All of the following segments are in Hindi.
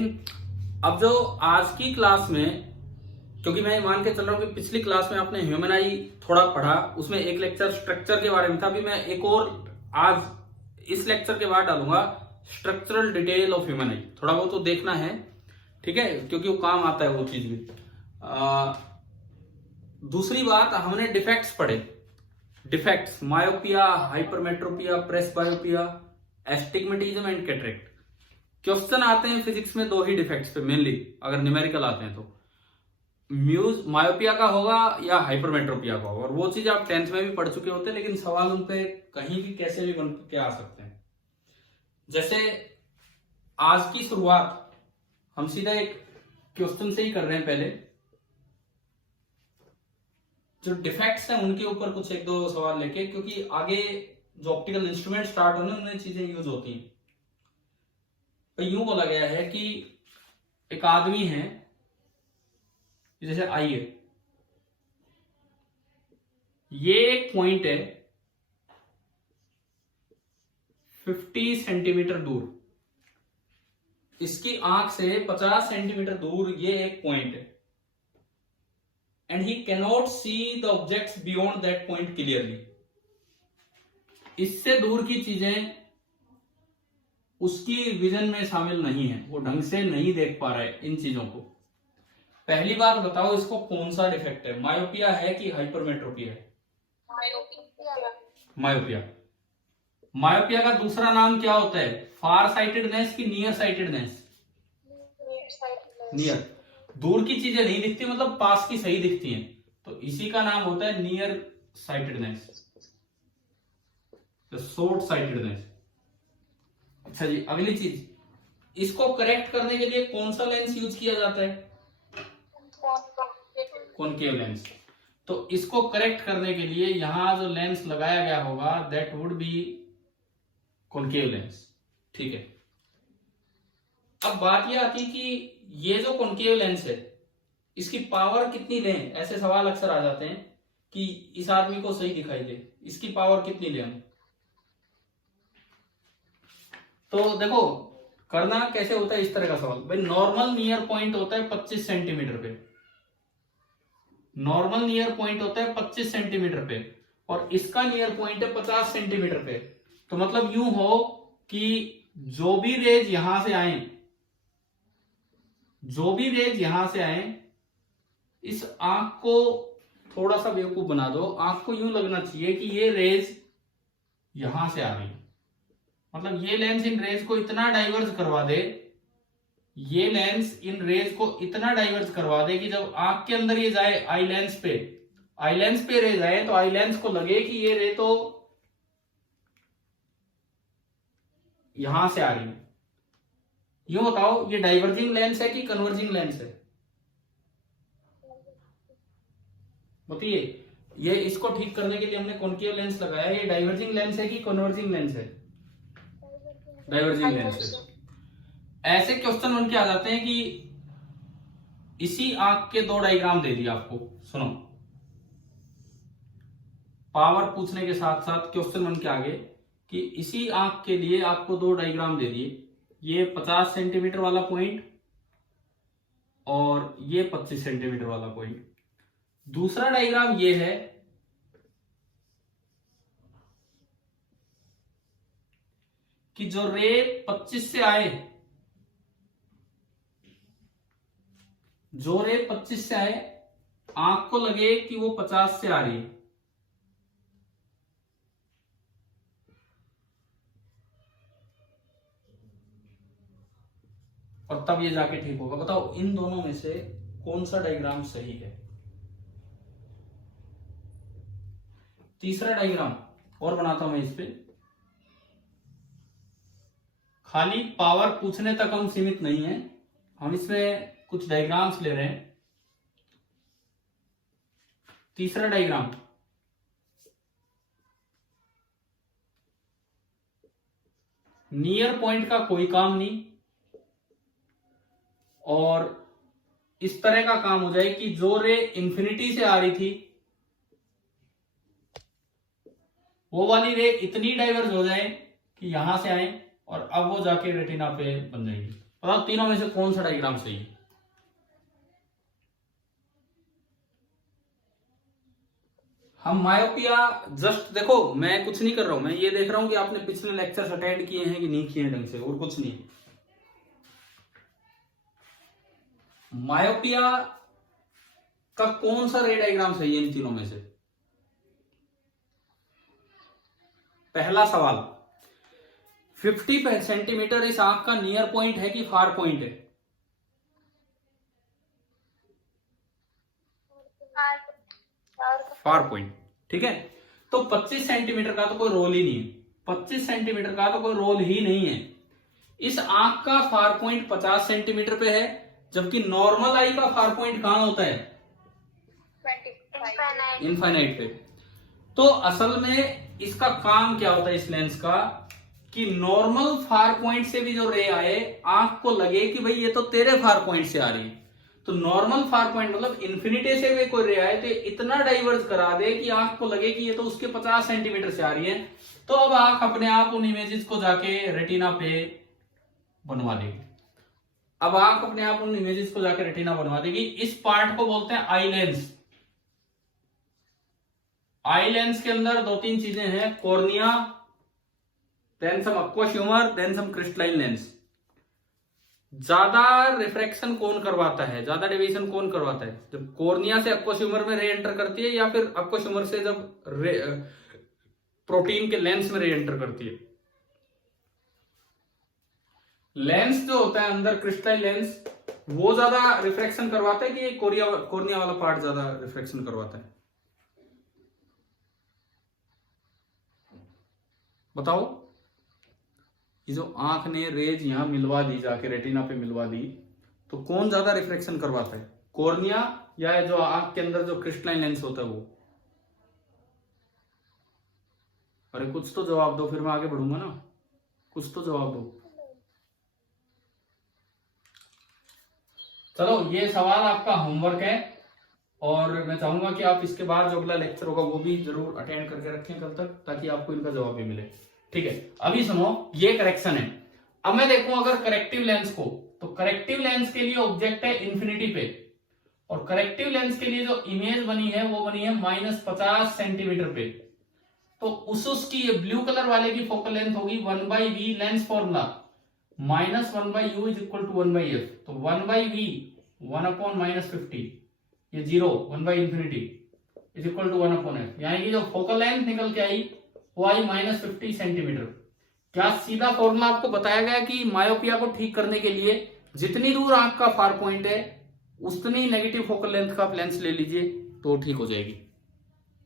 अब जो आज की क्लास में, क्योंकि मैं मान के चल रहा हूँ कि पिछली क्लास में आपने ह्यूमन आई थोड़ा पढ़ा, उसमें एक लेक्चर स्ट्रक्चर के बारे में था। अभी मैं एक और आज इस लेक्चर के बाद डालूंगा स्ट्रक्चरल डिटेल ऑफ ह्यूमन आई। थोड़ा बहुत तो देखना है, ठीक है, क्योंकि वो काम आता है वो चीज भी। दूसरी बात, हमने डिफेक्ट्स पढ़े। Defects myopia, hypermetropia, presbyopia, astigmatism and cataract. Question आते हैं फिजिक्स में दो ही डिफेक्ट्स पे मेनली, अगर न्यूमेरिकल आते हैं तो म्यूज मायोपिया का होगा या हाइपरमेट्रोपिया का होगा। और वो चीज आप 10th में भी पढ़ चुके होते हैं, लेकिन सवाल उन पे कहीं भी कैसे भी बन के आ सकते हैं। जैसे आज की शुरुआत हम सीधा एक क्वेश्चन से ही कर रहे हैं। पहले जो डिफेक्ट्स हैं उनके ऊपर कुछ एक दो सवाल लेके, क्योंकि आगे जो ऑप्टिकल इंस्ट्रूमेंट स्टार्ट होने उनमें चीजें यूज होती हैं। तो यूं बोला गया है कि एक आदमी है, जैसे आई है, ये एक पॉइंट है 50 सेंटीमीटर दूर, इसकी आंख से 50 सेंटीमीटर दूर ये एक पॉइंट है, and he cannot see the objects beyond that point clearly. इससे दूर की चीजें उसकी विजन में शामिल नहीं है, वो ढंग से नहीं देख पा रहा है इन चीजों को। पहली बात बताओ, इसको कौन सा डिफेक्ट है, मायोपिया है कि हाइपरमेट्रोपिया है? मायोपिया। मायोपिया का दूसरा नाम क्या होता है? फार साइटेडनेस की नियर साइटेडनेस? नियर। दूर की चीजें नहीं दिखती, मतलब पास की सही दिखती हैं, तो इसी का नाम होता है नियर साइटेडनेस, शॉर्ट साइटेडनेस। अच्छा जी, अगली चीज, इसको करेक्ट करने के लिए कौन सा लेंस यूज किया जाता है? Concave lens. तो इसको करेक्ट करने के लिए यहां जो लेंस लगाया गया होगा that would be concave lens, ठीक है। अब बात यह आती कि ये जो कॉनकेव लेंस है इसकी पावर कितनी लें? ऐसे सवाल अक्सर आ जाते हैं कि इस आदमी को सही दिखाई दे, इसकी पावर कितनी लें हम? तो देखो करना कैसे होता है इस तरह का सवाल। भाई नॉर्मल नियर पॉइंट होता है 25 सेंटीमीटर पे, नॉर्मल नियर पॉइंट होता है 25 सेंटीमीटर पे, और इसका नियर पॉइंट है 50 सेंटीमीटर पे। तो मतलब यूं हो कि जो भी रेज यहां से आए, जो भी रेज यहां से आए, इस आंख को थोड़ा सा बेवकूफ बना दो, आंख को यूं लगना चाहिए कि ये रेज यहां से आ रही है। मतलब ये लेंस इन रेज को इतना डाइवर्ज करवा दे, ये लेंस इन रेज को इतना डाइवर्ज करवा दे कि जब आंख के अंदर ये जाए आई लेंस पे रे जाए, तो आई लेंस को लगे कि ये रे तो यहां से आ रही है। यूं बताओ, ये डाइवर्जिंग लेंस है कि कन्वर्जिंग लेंस है? बताइए। ये इसको ठीक करने के लिए हमने कॉनकेव लेंस लगाया, ये डाइवर्जिंग लेंस है कि कन्वर्जिंग लेंस है? डाइवर्जिंग लेंस है। ऐसे क्वेश्चन बन के आ जाते हैं कि इसी आंख के दो डायग्राम दे दिया आपको, सुनो, पावर पूछने के साथ साथ क्वेश्चन बन के आगे कि इसी आंख के लिए आपको दो डायग्राम दे दिए, ये 50 सेंटीमीटर वाला पॉइंट और ये 25 सेंटीमीटर वाला पॉइंट। दूसरा डायग्राम ये है कि जो रे 25 से आए, जो रे 25 से आए, आंख को लगे कि वो 50 से आ रही है, और तब ये जाके ठीक होगा। बताओ इन दोनों में से कौन सा डायग्राम सही है? तीसरा डायग्राम और बनाता हूं मैं इस पे, खाली पावर पूछने तक हम सीमित नहीं है, हम इसमें कुछ डायग्राम्स ले रहे हैं। तीसरा डायग्राम, नियर पॉइंट का कोई काम नहीं, और इस तरह का काम हो जाए कि जो रे इंफिनिटी से आ रही थी वो वाली रे इतनी डाइवर्ज हो जाए कि यहां से आए और अब वो जाके रेटिना पे बन जाएगी। बताओ तीनों में से कौन सा डायग्राम सही है? हम मायोपिया, जस्ट देखो मैं कुछ नहीं कर रहा हूं, मैं ये देख रहा हूं कि आपने पिछले लेक्चर्स अटेंड किए हैं कि नहीं किए हैं ढंग से, और कुछ नहीं। मायोपिया का कौन सा रे डायग्राम सही है इन तीनों में से? पहला सवाल, 50 सेंटीमीटर इस आंख का नियर पॉइंट है कि फार पॉइंट है? फार पॉइंट, ठीक है। तो 25 सेंटीमीटर का तो कोई रोल ही नहीं है, 25 सेंटीमीटर का तो कोई रोल ही नहीं है। इस आंख का फार पॉइंट 50 सेंटीमीटर पे है, जबकि नॉर्मल आई का फार पॉइंट कहां होता है? इनफाइनाइट पे। तो असल में इसका काम क्या होता है इस लेंस का, कि नॉर्मल फार पॉइंट से भी जो रे आए, आंख को लगे कि भाई ये तो तेरे फार पॉइंट से आ रही है। तो नॉर्मल फार पॉइंट मतलब इन्फिनिटी से भी कोई रे आए तो इतना डाइवर्ज करा दे कि आंख को लगे कि ये तो उसके 50 सेंटीमीटर से आ रही है। तो अब आंख अपने आप उन इमेजेस को जाके रेटिना पे बनवा देगी। अब आंख अपने आप उन इमेजेस को जाके रेटिना बनवा देगी। इस पार्ट को बोलते हैं आई लेंस। आई लेंस के अंदर दो तीन चीजें हैं, cornea, then some aqueous humour, then some crystalline lens. ज्यादा रिफ्रैक्शन कौन करवाता है, ज्यादा डेविएशन कौन करवाता है? जब कॉर्निया से एक्वस ह्यूमर में रे एंटर करती है, या फिर एक्वस ह्यूमर से जब प्रोटीन के लेंस में रे एंटर करती है? लेंस जो होता है अंदर क्रिस्टलाइन लेंस, वो ज्यादा रिफ्रैक्शन करवाता है कि कॉर्निया वाला पार्ट ज्यादा रिफ्रैक्शन करवाता है? बताओ। ये जो आंख ने रेज यहां मिलवा दी, जाके रेटिना पे मिलवा दी, तो कौन ज्यादा रिफ्लेक्शन करवाता है, कॉर्निया या जो आंख के अंदर जो क्रिस्टलाइन लेंस होता है वो? अरे कुछ तो जवाब दो, फिर मैं आगे बढ़ूंगा ना। कुछ तो जवाब दो। चलो ये सवाल आपका होमवर्क है, और मैं चाहूंगा कि आप इसके बाद जो अगला लेक्चर होगा वो भी जरूर अटेंड करके रखें कल तक, ताकि आपको इनका जवाब भी मिले। ठीक है, अभी सुनो, ये करेक्शन है। अब मैं देखूं अगर करेक्टिव लेंस को, तो करेक्टिव लेंस के लिए ऑब्जेक्ट है इंफिनिटी पे, और करेक्टिव लेंस के लिए जो इमेज बनी है वो बनी है -50 सेंटीमीटर पे। तो उसकी ये ब्लू कलर वाले की फोकल लेंथ होगी 1/v lens formula, -1/u is equal to 1/f। तो 1/v 1/-50, ये 0 1/इंफिनिटी इज इक्वल टू 1/f, यानी कि जो फोकल लेंथ निकल के आई वो आई -50 सेंटीमीटर। क्या सीधा फॉर्मूला आपको बताया गया कि मायोपिया को ठीक करने के लिए जितनी दूर आंख का फार पॉइंट है उतनी नेगेटिव फोकल लेंथ का लेंस ले लीजिए तो ठीक हो जाएगी?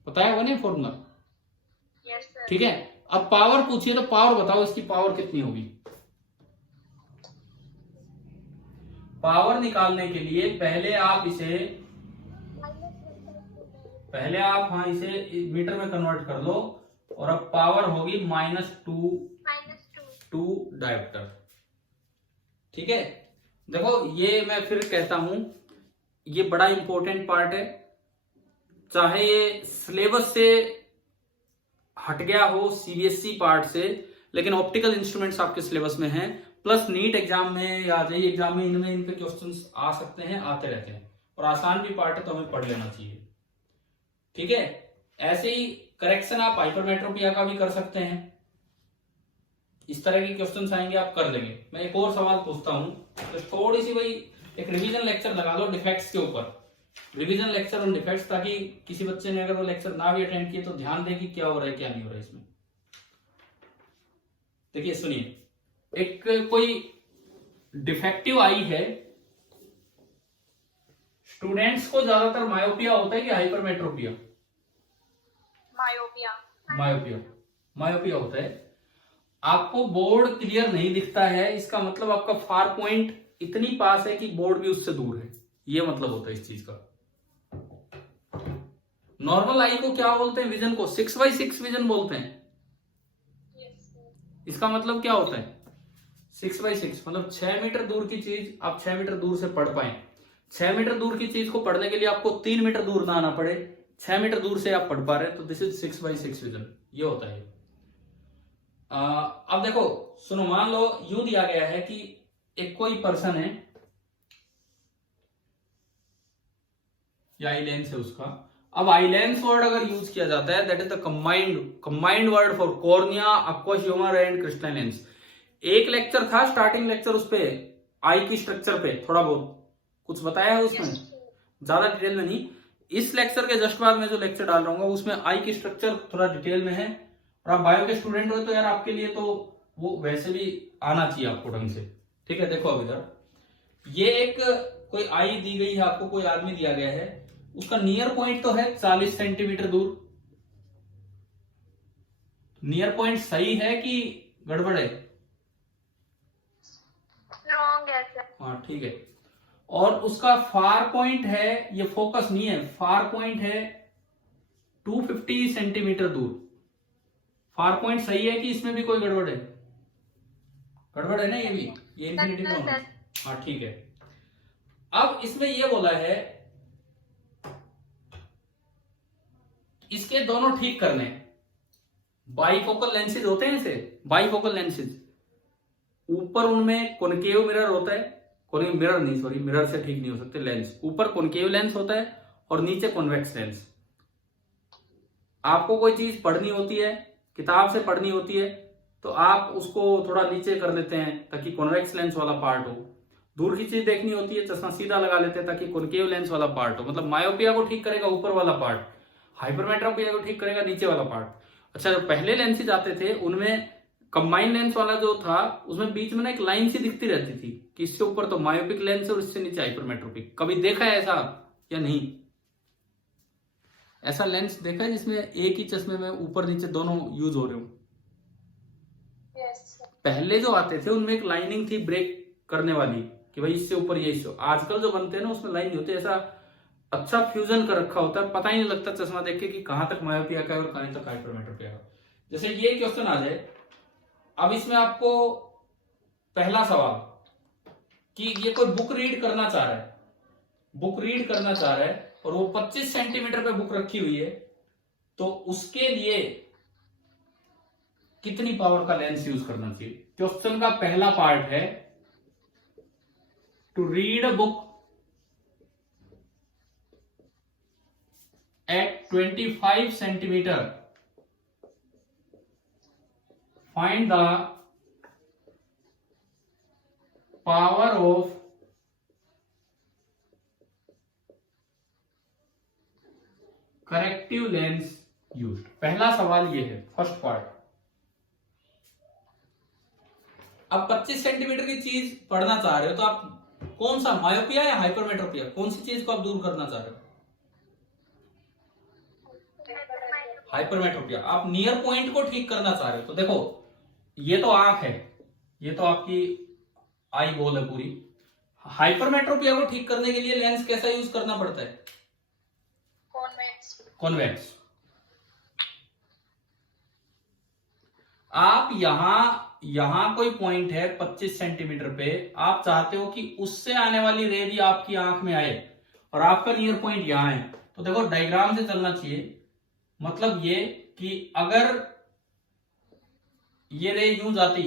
बताया हुआ नहीं फॉर्मूला? Yes sir. ठीक है, अब पावर पूछिए, तो पावर बताओ, इसकी पावर कितनी होगी? पावर निकालने के लिए पहले आप इसे इसे मीटर में कन्वर्ट कर लो, और अब पावर होगी -2 डायोप्टर। ठीक है, देखो ये मैं फिर कहता हूं, ये बड़ा इंपॉर्टेंट पार्ट है, चाहे ये सिलेबस से हट गया हो, सीबीएसई पार्ट से, लेकिन ऑप्टिकल इंस्ट्रूमेंट्स आपके सिलेबस में हैं, प्लस नीट एग्जाम में या जेईई एग्जाम में इनमें इनके क्वेश्चंस आ सकते हैं, आते रहते हैं, और आसान भी पार्ट है तो हमें पढ़ लेना चाहिए। ठीक है, ऐसे ही करेक्शन आप हाइपरमेट्रोपिया का भी कर सकते हैं, इस तरह के क्वेश्चंस आएंगे आप कर लेंगे। मैं एक और सवाल पूछता हूं, तो थोड़ी सी भाई एक रिवीजन लेक्चर लगा लो डिफेक्ट्स के ऊपर, रिवीजन लेक्चर ऑन डिफेक्ट्स, ताकि किसी बच्चे ने अगर वो लेक्चर ना भी अटेंड किए तो ध्यान दे कि क्या हो रहा है क्या नहीं हो रहा है इसमें। देखिए सुनिए, एक कोई डिफेक्टिव आई है, स्टूडेंट्स को ज्यादातर मायोपिया होता है कि हाइपरमेट्रोपिया? मायोपिया होता है। आपको बोर्ड क्लियर नहीं दिखता है, इसका मतलब आपका फार पॉइंट इतनी पास है कि बोर्ड भी उससे दूर है, ये मतलब होता है इस चीज का। नॉर्मल आई को क्या बोलते हैं, विजन को 6x6 विजन बोलते हैं। इसका मतलब क्या होता है 6x6, मतलब 6 मीटर दूर की चीज आप 6 मीटर दूर से पढ़ पाए। 6 मीटर दूर की चीज को पढ़ने के लिए आपको 3 मीटर दूर ना आना पड़े, 6 मीटर दूर से आप पढ़ पा रहे हैं, तो दिस इज 6x6 विजन, ये होता है। अब देखो सुनो, मान लो यूं दिया गया है कि एक कोई पर्सन है या आई लेंस है उसका। अब आई लेंस वर्ड अगर यूज किया जाता है, that is the combined word for cornea, aqueous humour and crystalline lens. एक लेक्चर था, स्टार्टिंग लेक्चर, उस पे आई की स्ट्रक्चर पे थोड़ा बहुत कुछ बताया है उसमें, Yes. ज्यादा डिटेल में नहीं। इस लेक्चर के जस्ट बाद में जो लेक्चर डाल रहा हूँ उसमें आई की स्ट्रक्चर थोड़ा डिटेल में है। और आप बायो के स्टूडेंट हो तो यार आपके लिए तो वो वैसे भी आना चाहिए आपको ढंग से। ठीक है, देखो अब इधर ये एक कोई आई दी गई है आपको, कोई आदमी दिया गया है, उसका नियर पॉइंट तो है 40 सेंटीमीटर दूर। नियर पॉइंट सही है कि गड़बड़ है? Wrong है सर। हाँ ठीक है। और उसका फार पॉइंट है, ये फोकस नहीं है, फार पॉइंट है 250 सेंटीमीटर दूर। फार पॉइंट सही है कि इसमें भी कोई गड़बड़ है? गड़बड़ है ना ये भी, ये इन्फिनिटी सर, कौन है? सर। हाँ ठीक है। अब इसमें ये बोला है इसके दोनों ठीक करने। बाइफोकल लेंसेज होते हैं इसे, बाइफोकल लेंसेज, ऊपर उनमें कॉनकेव मिरर होता है, मिरर नहीं, सॉरी मिरर से ठीक नहीं हो सकते, लेंस। ऊपर कॉनकेव लेंस होता है और नीचे कॉन्वेक्स लेंस। आपको कोई चीज पढ़नी होती है, किताब से पढ़नी होती है, तो आप उसको थोड़ा नीचे कर लेते हैं ताकि कॉन्वेक्स लेंस वाला पार्ट हो। दूर की चीज देखनी होती है, चश्मा सीधा लगा लेते हैं ताकि कॉनकेव लेंस वाला पार्ट हो। मतलब मायोपिया को ठीक करेगा ऊपर वाला पार्ट, हाइपरमेट्रोपिया को ठीक करेगा नीचे वाला पार्ट। अच्छा, जो पहले लेंसेज आते थे उनमें कंबाइन लेंस वाला जो था उसमें बीच में ना एक लाइन सी दिखती रहती थी कि इससे ऊपर तो मायोपिक लेंस है और इससे नीचे हाइपरमेट्रोपिक। कभी देखा है ऐसा या नहीं? ऐसा लेंस देखा है जिसमें एक ही चश्मे में ऊपर नीचे दोनों यूज हो रहे हो? Yes, sir. पहले जो आते थे उनमें एक लाइनिंग थी ब्रेक करने वाली कि भाई इससे ऊपर ये इससे। आजकल जो बनते हैं ना उसमें लाइन नहीं होती, ऐसा अच्छा फ्यूजन कर रखा होता है, पता ही नहीं लगता चश्मा देख के कि कहां तक मायोपिया का है और कहां तक हाइपरमेट्रोपिया का। जैसे ये क्वेश्चन आ जाए, अब इसमें आपको पहला सवाल कि ये कोई बुक रीड करना चाह रहा है, बुक रीड करना चाह रहा है और वो 25 सेंटीमीटर पे बुक रखी हुई है, तो उसके लिए कितनी पावर का लेंस यूज करना चाहिए? क्वेश्चन का पहला पार्ट है to read a book at 25 centimeter, find the power of corrective lens used। पहला सवाल ये है, फर्स्ट पार्ट। अब 25 सेंटीमीटर की चीज पढ़ना चाह रहे हो तो आप कौन सा, मायोपिया या हाइपरमेट्रोपिया, कौन सी चीज को आप दूर करना चाह रहे हो? हाइपरमेट्रोपिया। आप नियर पॉइंट को ठीक करना चाह रहे हो तो देखो ये तो आंख है, ये तो आपकी आई बॉल है पूरी। हाइपरमेट्रोपिया को ठीक करने के लिए लेंस कैसा यूज करना पड़ता है? Convex. कॉन्वेक्स। आप यहां कोई पॉइंट है 25 सेंटीमीटर पे, आप चाहते हो कि उससे आने वाली रे भी आपकी आंख में आए और आपका नियर पॉइंट यहां है, तो देखो डायग्राम से चलना चाहिए। मतलब ये कि अगर ये रे यूं जाती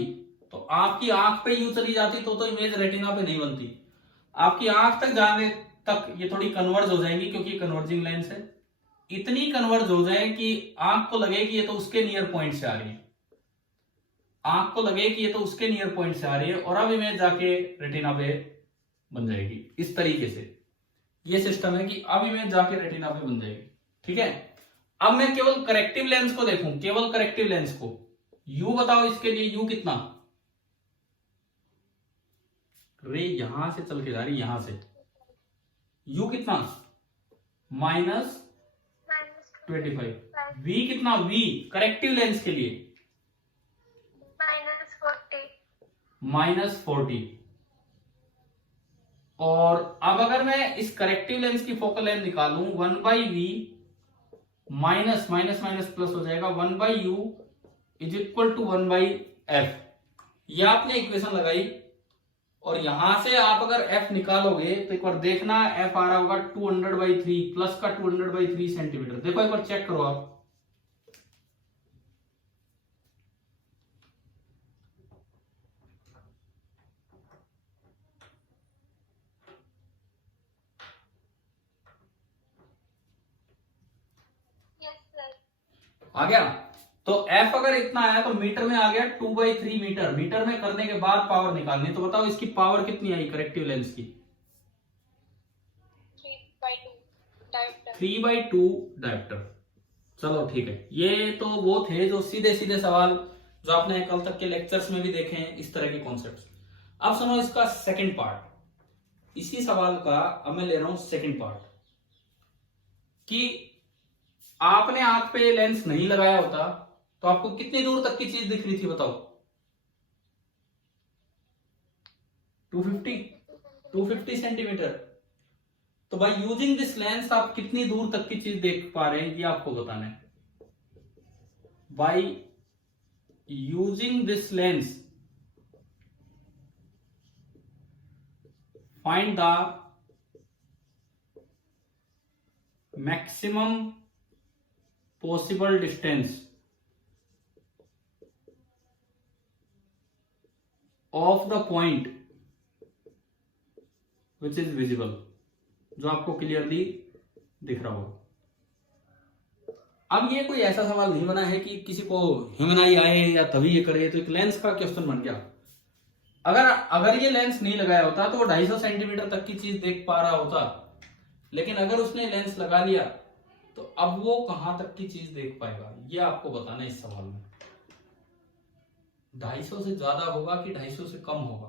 तो आपकी आंख पे यूं चली जाती तो इमेज रेटिना पे नहीं बनती। आपकी आंख तक जाने तक ये थोड़ी कन्वर्ज हो जाएंगी क्योंकि कन्वर्जिंग लेंस है। इतनी कन्वर्ज हो जाए कि आंख को लगे कि ये तो उसके नियर पॉइंट से आ रही है, आंख को लगे कि ये तो उसके नियर पॉइंट से आ रही है, और अब इमेज जाके रेटिना पे बन जाएगी। इस तरीके से ये सिस्टम है कि अब इमेज जाके रेटिना पे बन जाएगी। ठीक है, अब मैं केवल करेक्टिव लेंस को देखूं, केवल करेक्टिव लेंस को। यू बताओ इसके लिए, यू कितना? रे यहां से चल के जा रही, यहां से यू कितना? -25। वी कितना? वी करेक्टिव लेंस के लिए -40। और अब अगर मैं इस करेक्टिव लेंस की फोकल लेंथ निकालूं 1/v minus minus minus plus हो जाएगा 1/u is equal to 1/f। ये आपने इक्वेशन लगाई और यहां से आप अगर f निकालोगे तो एक बार देखना f आ रहा होगा 200/3 प्लस का 200/3 सेंटीमीटर। देखो एक बार चेक करो आप, आ गया। तो F अगर इतना आया तो मीटर में आ गया 2/3 मीटर। मीटर में करने के बाद पावर निकालनी, तो बताओ इसकी पावर कितनी आई करेक्टिव लेंस की? 3/2 diopter. 3/2 डायोप्टर। चलो ठीक है, ये तो वो थे जो सीधे सीधे सवाल जो आपने कल तक के लेक्चर्स में भी देखे हैं, इस तरह के कॉन्सेप्ट्स। अब सुनो इसका सेकंड पार्ट। इसी सवाल का अब मैं ले रहा हूं सेकंड पार्ट, कि आपने आंख पे लेंस नहीं लगाया होता तो आपको कितनी दूर तक की चीज दिख रही थी बताओ? 250 सेंटीमीटर। तो भाई यूजिंग दिस लेंस आप कितनी दूर तक की चीज देख पा रहे हैं ये आपको बताना है। By using this lens find the maximum possible distance of the point which is visible, जो आपको क्लियरली दिख रहा हो। अब ये कोई ऐसा सवाल नहीं बना है कि किसी को ह्यूमन आए या तभी ये करे, तो एक लेंस का क्वेश्चन बन गया। अगर ये लेंस नहीं लगाया होता तो वो 250 सेंटीमीटर तक की चीज देख पा रहा होता, लेकिन अगर उसने लेंस लगा लिया तो अब वो कहां तक की चीज देख पाएगा, ये आपको बताना है इस सवाल में। 250 से ज्यादा होगा कि 250 से कम होगा?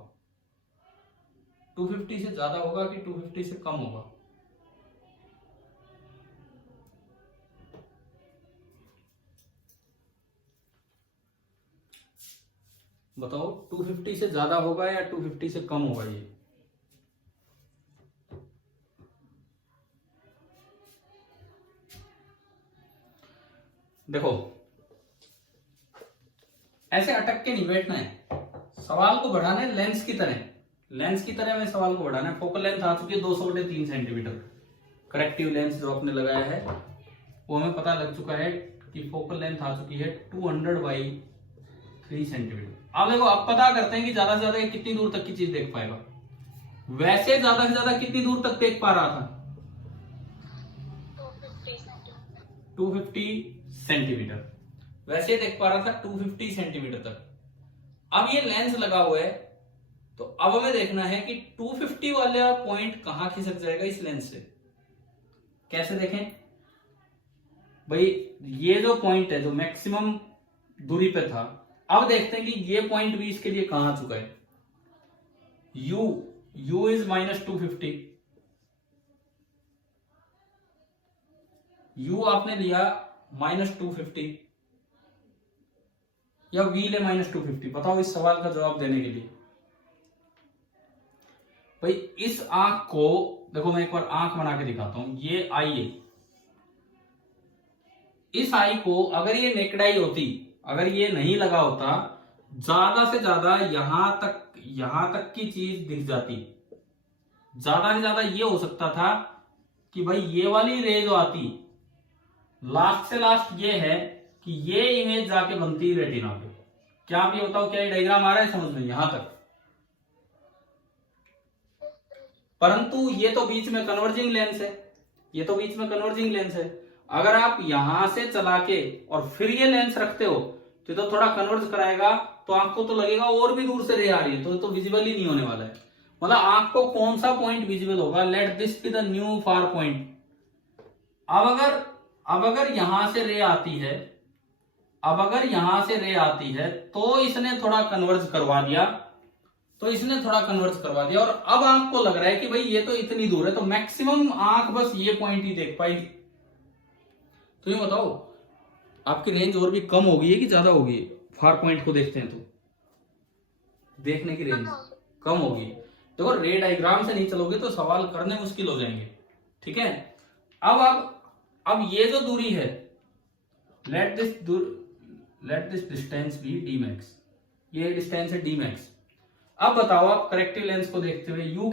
250 से ज्यादा होगा कि 250 से कम होगा? बताओ, 250 से ज्यादा होगा या 250 से कम होगा? ये देखो, ऐसे अटक के नहीं बैठना है, सवाल को बढ़ाना है लेंस की तरह। लेंस की तरह में सवाल को बढ़ाना है। फोकल लेंथ आ चुकी है 200/3 सेंटीमीटर। करेक्टिव लेंस जो आपने लगाया है वो हमें पता लग चुका है कि फोकल लेंथ आ चुकी है 200/3 सेंटीमीटर। अब देखो, अब पता करते हैं कि ज्यादा से ज्यादा कितनी दूर तक की चीज देख पाएगा। वैसे ज्यादा से ज्यादा कितनी दूर तक देख पा रहा था? 250 सेंटीमीटर। वैसे देख पा रहा था 250 सेंटीमीटर तक। अब ये लेंस लगा हुआ है, तो अब हमें देखना है कि 250 वाला पॉइंट कहां खिसक जाएगा इस लेंस से। कैसे देखें भाई? ये जो पॉइंट है जो मैक्सिमम दूरी पे था, अब देखते हैं कि ये पॉइंट भी इसके लिए कहां आ चुका है। u is -250। u आपने लिया -250 या v ले -250। बताओ इस सवाल का जवाब देने के लिए। भाई इस आंख को देखो, मैं एक बार आंख बना के दिखाता हूं। ये आई है, इस आई को अगर ये नेकेड आई होती, अगर ये नहीं लगा होता, ज्यादा से ज्यादा यहां तक की चीज दिख जाती। ज्यादा से ज्यादा ये हो सकता था कि भाई ये वाली रे जो आती, लास्ट से लास्ट ये है कि ये इमेज जाके बनती रेटिना पे। क्या आप ये बताओ, क्या ये डायग्राम आ रहा है समझ में यहां तक? परंतु ये तो बीच में कन्वर्जिंग लेंस है, ये तो बीच में कन्वर्जिंग लेंस है। अगर आप यहां से चला के और फिर ये लेंस रखते हो तो थोड़ा कन्वर्ज कराएगा, तो आपको तो लगेगा और भी दूर से रे आ रही है, तो विजिबल ही नहीं होने वाला है। मतलब आंख को कौन सा पॉइंट विजिबल होगा? Let this be the new far point. अब अगर यहां से रे आती है, अब अगर यहां से रे आती है तो इसने थोड़ा कन्वर्ज करवा दिया, और अब आंख को लग रहा है कि भाई ये तो इतनी दूर है, तो मैक्सिमम आंख बस ये पॉइंट ही देख पाएगी। तो ये बताओ, आपकी रेंज और भी कम हो गई है कि ज्यादा हो गई है? फार पॉइंट को देखते हैं तो देखने की रेंज कम होगी। देखो, रे डायग्राम से नहीं चलोगे तो सवाल करने मुश्किल हो जाएंगे। ठीक है, अब ये जो दूरी है, let this distance be d max. ये डिस्टेंस है डी मैक्स। अब बताओ, आप करेक्टिव लेंस को देखते हुए u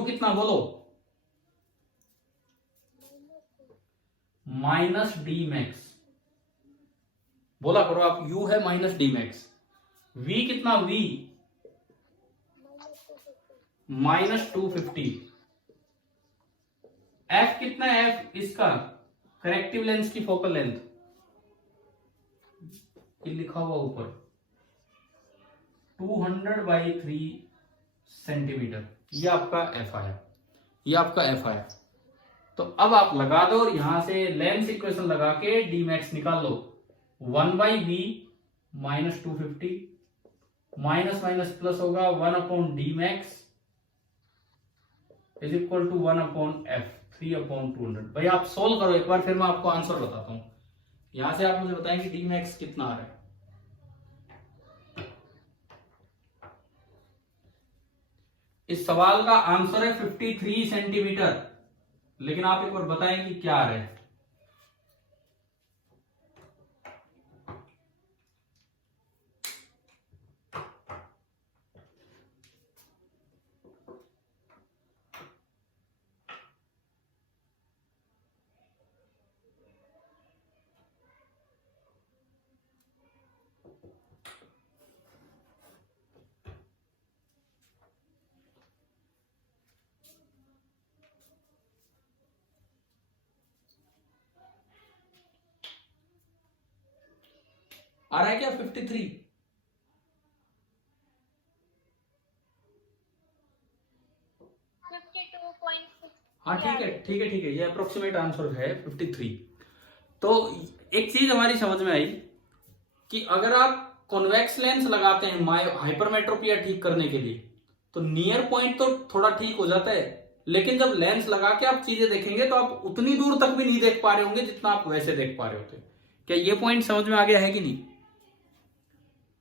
कितना बोलो? -d मैक्स बोला करो आप। u है -d मैक्स। v कितना? v -250। f कितना है? f इसका करेक्टिव लेंस की फोकल लेंथ ये लिखा हुआ ऊपर 200/3 सेंटीमीटर, ये आपका एफ आया, ये आपका एफ आया। तो अब आप लगा दो और यहां से लेंस इक्वेशन लगा के डी मैक्स निकाल लो। 1/b minus 250 minus minus plus होगा 1/d max is equal to 1/f 3/200। भाई आप सोल्व करो एक बार, फिर मैं आपको आंसर बताता हूं। यहां से आप मुझे बताएं कि डी मैक्स कितना आ रहा है। इस सवाल का आंसर है 53 सेंटीमीटर, लेकिन आप एक बार बताएं कि क्या आ रहा है। आ रहा है क्या 53? हाँ ठीक है ठीक है ठीक है, ये अप्रोक्सीमेट आंसर है 53। तो एक चीज हमारी समझ में आई कि अगर आप कॉन्वेक्स लेंस लगाते हैं हाइपरमेट्रोपिया ठीक करने के लिए, तो नियर पॉइंट तो थोड़ा ठीक हो जाता है, लेकिन जब लेंस लगा के आप चीजें देखेंगे तो आप उतनी दूर तक भी नहीं देख पा रहे होंगे जितना आप वैसे देख पा रहे होते। क्या ये पॉइंट समझ में आ गया है कि नहीं?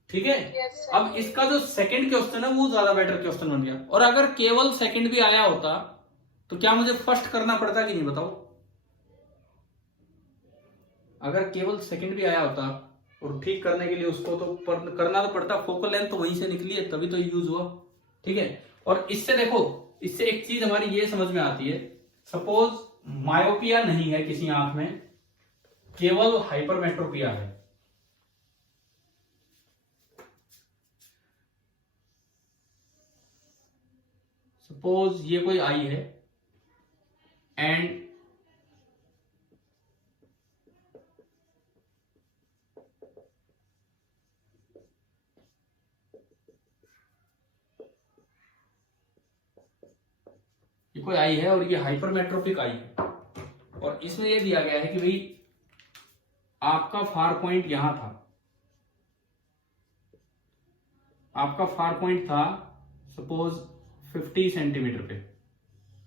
ठीक है। Yes, अब इसका जो सेकंड क्वेश्चन है वो ज्यादा बेटर क्वेश्चन बन गया, और अगर केवल सेकंड भी आया होता तो क्या मुझे फर्स्ट करना पड़ता कि नहीं, बताओ? अगर केवल सेकंड भी आया होता और ठीक करने के लिए उसको तो करना तो पड़ता, फोकल लेंथ तो वहीं से निकली है तभी तो यूज हुआ। ठीक है। और इससे देखो, इससे एक चीज हमारी ये समझ में आती है, सपोज मायोपिया नहीं है किसी आंख में, केवल हाइपरमेट्रोपिया है। सपोज ये कोई आई है एंड ये कोई आई है और ये हाइपरमेट्रोपिक आई है, और इसमें ये दिया गया है कि भाई आपका फार पॉइंट यहां था, आपका फार पॉइंट था सपोज 50 सेंटीमीटर पे,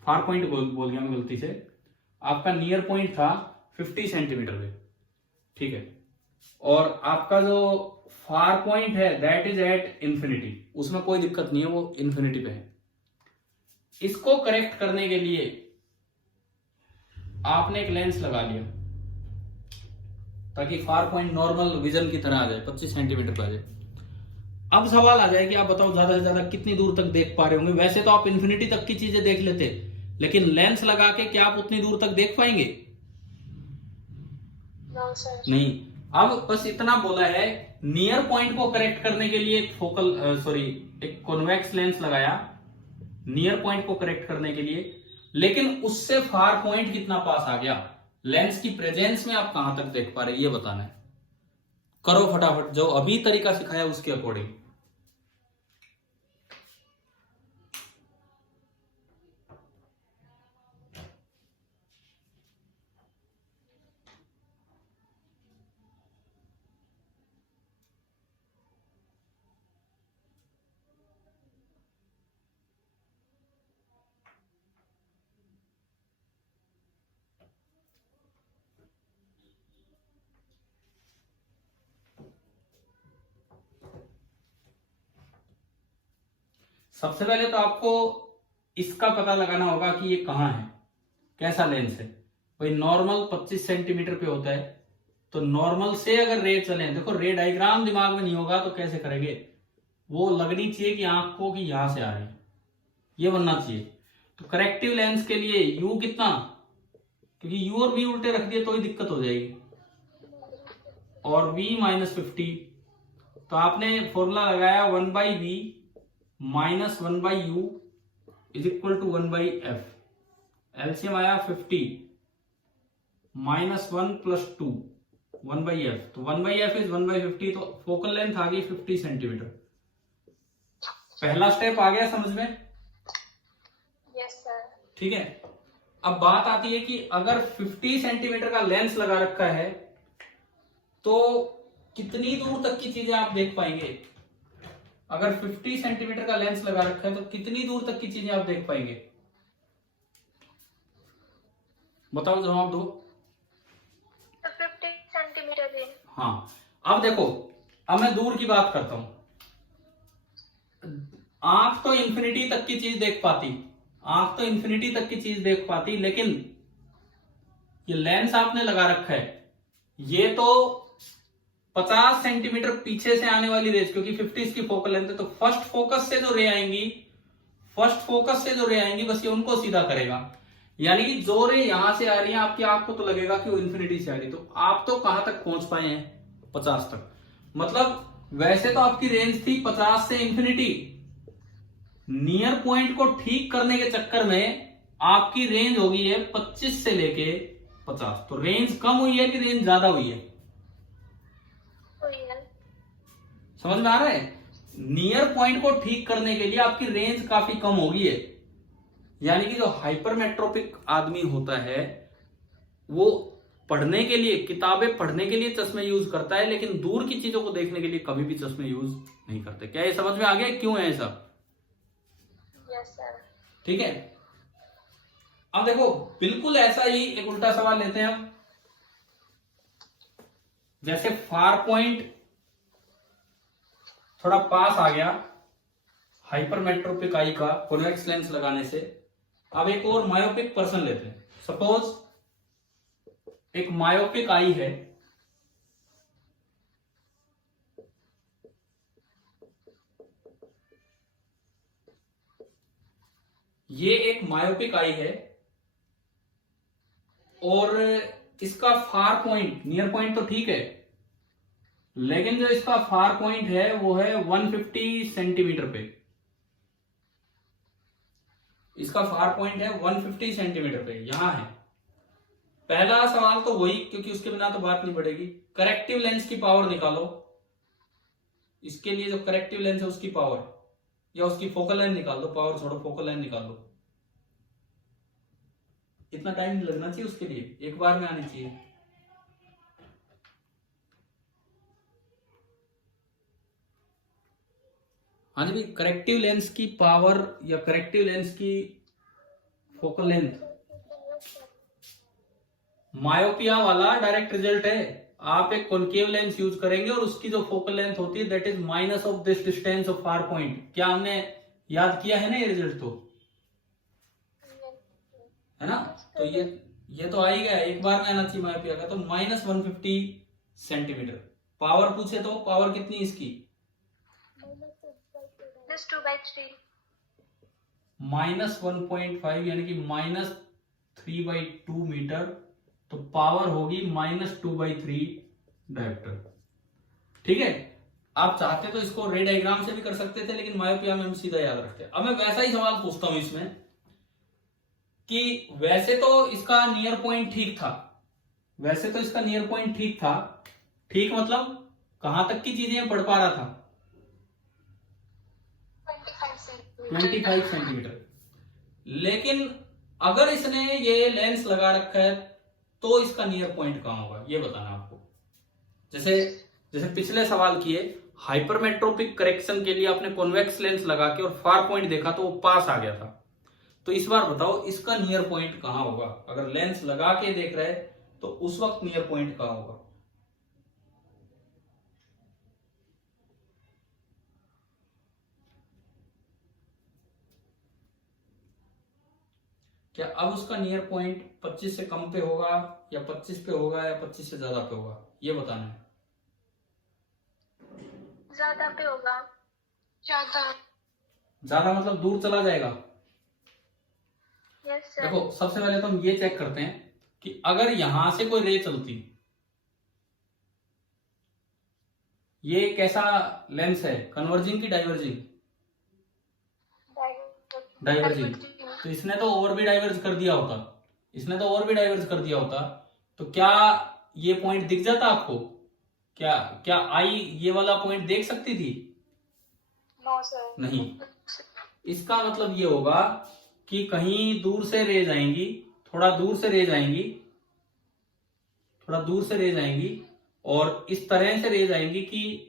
फार पॉइंट बोल गया मैं गलती से, आपका नियर पॉइंट था 50 सेंटीमीटर पे। ठीक है। और आपका जो फार पॉइंट है दैट इज एट इंफिनिटी, उसमें कोई दिक्कत नहीं है, वो इंफिनिटी पे है। इसको करेक्ट करने के लिए आपने एक लेंस लगा लिया ताकि फार पॉइंट नॉर्मल विजन की तरह आ जाए, 25 सेंटीमीटर पे आ जाए। अब सवाल आ जाए कि आप बताओ ज्यादा से ज्यादा कितनी दूर तक देख पा रहे होंगे। वैसे तो आप इंफिनिटी तक की चीजें देख लेते, लेकिन लेंस लगा के क्या आप उतनी दूर तक देख पाएंगे? No, sir. नहीं। अब बस इतना बोला है, नियर पॉइंट को करेक्ट करने के लिए एक कॉन्वेक्स लेंस लगाया नियर पॉइंट को करेक्ट करने के लिए, लेकिन उससे फार पॉइंट कितना पास आ गया, लेंस की प्रेजेंस में आप कहां तक देख पा रहे, ये बताना है। करो फटाफट, जो अभी तरीका सिखाया उसके अकॉर्डिंग। सबसे पहले तो आपको इसका पता लगाना होगा कि ये कहां है, कैसा लेंस है। भाई नॉर्मल 25 सेंटीमीटर पे होता है, तो नॉर्मल से अगर रे चले, देखो रे डायग्राम दिमाग में नहीं होगा तो कैसे करेंगे, वो लगनी चाहिए कि आंख को कि यहां से आ रही है, ये बनना चाहिए। तो करेक्टिव लेंस के लिए यू कितना, क्योंकि यू और वी उल्टे रख दिए तो ही दिक्कत हो जाएगी, और v -50, तो आपने फॉर्मूला लगाया 1/v minus 1/u is equal to 1/f। LCM आया 50, -1 + 2 1/f, तो 1/f इज 1/50, तो फोकल लेंथ आ गई 50 सेंटीमीटर। पहला स्टेप आ गया समझ में? Yes, sir. ठीक है। अब बात आती है कि अगर 50 सेंटीमीटर का लेंस लगा रखा है तो कितनी दूर तक की चीजें आप देख पाएंगे? अगर 50 सेंटीमीटर का लेंस लगा रखा है तो कितनी दूर तक की चीजें आप देख पाएंगे? बताओ, जवाब दो। So 50 centimeter in. हाँ, अब देखो, अब मैं दूर की बात करता हूं। आंख तो इंफिनिटी तक की चीज देख पाती, आंख तो इंफिनिटी तक की चीज देख पाती, लेकिन ये लेंस आपने लगा रखा है, ये तो 50 सेंटीमीटर पीछे से आने वाली रेज, क्योंकि 50 इसकी फोकल लेंथ है, तो फर्स्ट फोकस से जो रे आएंगी, बस ये उनको सीधा करेगा। यानी कि जो रे यहां से आ रही है आपकी आंख को तो लगेगा कि वो इंफिनिटी से आ रही, तो आप तो कहां तक पहुंच पाए हैं? 50 तक। मतलब वैसे तो आपकी रेंज थी 50 से इंफिनिटी, नियर पॉइंट को ठीक करने के चक्कर में आपकी रेंज हो गई है 25 से लेके 50। तो रेंज कम हुई है कि रेंज ज्यादा हुई है? Oh, yeah. समझ में आ रहा है? नियर पॉइंट को ठीक करने के लिए आपकी रेंज काफी कम हो गई है। यानी कि जो हाइपरमेट्रोपिक आदमी होता है वो पढ़ने के लिए, किताबें पढ़ने के लिए चश्मे यूज करता है, लेकिन दूर की चीजों को देखने के लिए कभी भी चश्मे यूज नहीं करते। क्या ये समझ में आ गया क्यों है ऐसा? Yes, sir. ठीक है। अब देखो, बिल्कुल ऐसा ही एक उल्टा सवाल लेते हैं हम। जैसे फार पॉइंट थोड़ा पास आ गया हाइपरमेट्रोपिक आई का कॉन्वेक्स लेंस लगाने से। अब एक और मायोपिक पर्सन लेते हैं। सपोज एक मायोपिक आई है, ये एक मायोपिक आई है और इसका फार पॉइंट, नियर पॉइंट तो ठीक है, लेकिन जो इसका फार पॉइंट है वो है 150 सेंटीमीटर पे। इसका फार पॉइंट है 150 सेंटीमीटर पे, यहां है। पहला सवाल तो वही, क्योंकि उसके बिना तो बात नहीं बढ़ेगी। करेक्टिव लेंस की पावर निकालो। इसके लिए जो करेक्टिव लेंस है उसकी पावर, या उसकी फोकल लेंथ निकाल दो, पावर छोड़ो, फोकल लेंथ निकाल दो। इतना टाइम नहीं लगना चाहिए उसके लिए, एक बार में आनी चाहिए। हाँ जी, करेक्टिव लेंस की पावर या करेक्टिव लेंस की फोकल लेंथ, मायोपिया वाला डायरेक्ट रिजल्ट है। आप एक कॉनकेव लेंस यूज करेंगे और उसकी जो फोकल लेंथ होती है that is minus of this distance of far point. क्या हमने याद किया है ना ये रिजल्ट? तो है ना, तो ये तो आ ही गया, एक बार में आना चाहिए मायोपिया का। तो -150 सेंटीमीटर। पावर पूछे तो पावर कितनी इसकी? Just 2/3. -1.5 यानी कि -3/2 मीटर। तो पावर होगी -2/3 डायोप्टर। ठीक है। आप चाहते तो इसको रे डायग्राम से भी कर सकते थे, लेकिन मायोपिया में हम सीधा याद रखते हैं। अब मैं वैसा ही सवाल पूछता हूं इसमें कि वैसे तो इसका नियर पॉइंट ठीक था, वैसे तो इसका नियर पॉइंट ठीक था, ठीक मतलब कहां तक की चीजें पढ़ पा रहा था? 25 सेंटीमीटर। लेकिन अगर इसने ये लेंस लगा रखा है तो इसका नियर पॉइंट कहां होगा, ये बताना आपको। जैसे पिछले सवाल किए, हाइपरमेट्रोपिक करेक्शन के लिए आपने कॉन्वेक्स लेंस लगा के और फार पॉइंट देखा तो वो पास आ गया था। तो इस बार बताओ इसका नियर पॉइंट कहां होगा? अगर लेंस लगा के देख रहे तो उस वक्त नियर पॉइंट कहां होगा? क्या अब उसका नियर पॉइंट 25 से कम पे होगा, या 25 पे होगा, या 25 से ज्यादा पे होगा, ये बताना है। ज्यादा पे होगा। ज्यादा मतलब दूर चला जाएगा। Yes, sir. देखो, सबसे पहले तो हम ये चेक करते हैं कि अगर यहां से कोई रे चलती, ये कैसा लेंस है, कन्वर्जिंग की डाइवर्जिंग? डाइवर्जिंग। तो इसने तो और भी डाइवर्ज कर दिया होता, तो क्या ये पॉइंट दिख जाता आपको? क्या क्या आई ये वाला पॉइंट देख सकती थी? No sir. नहीं। इसका मतलब ये होगा कि कहीं दूर से रेज आएंगी, थोड़ा दूर से रेज आएंगी, थोड़ा दूर से रेज आएंगी, और इस तरह से रेज आएंगी कि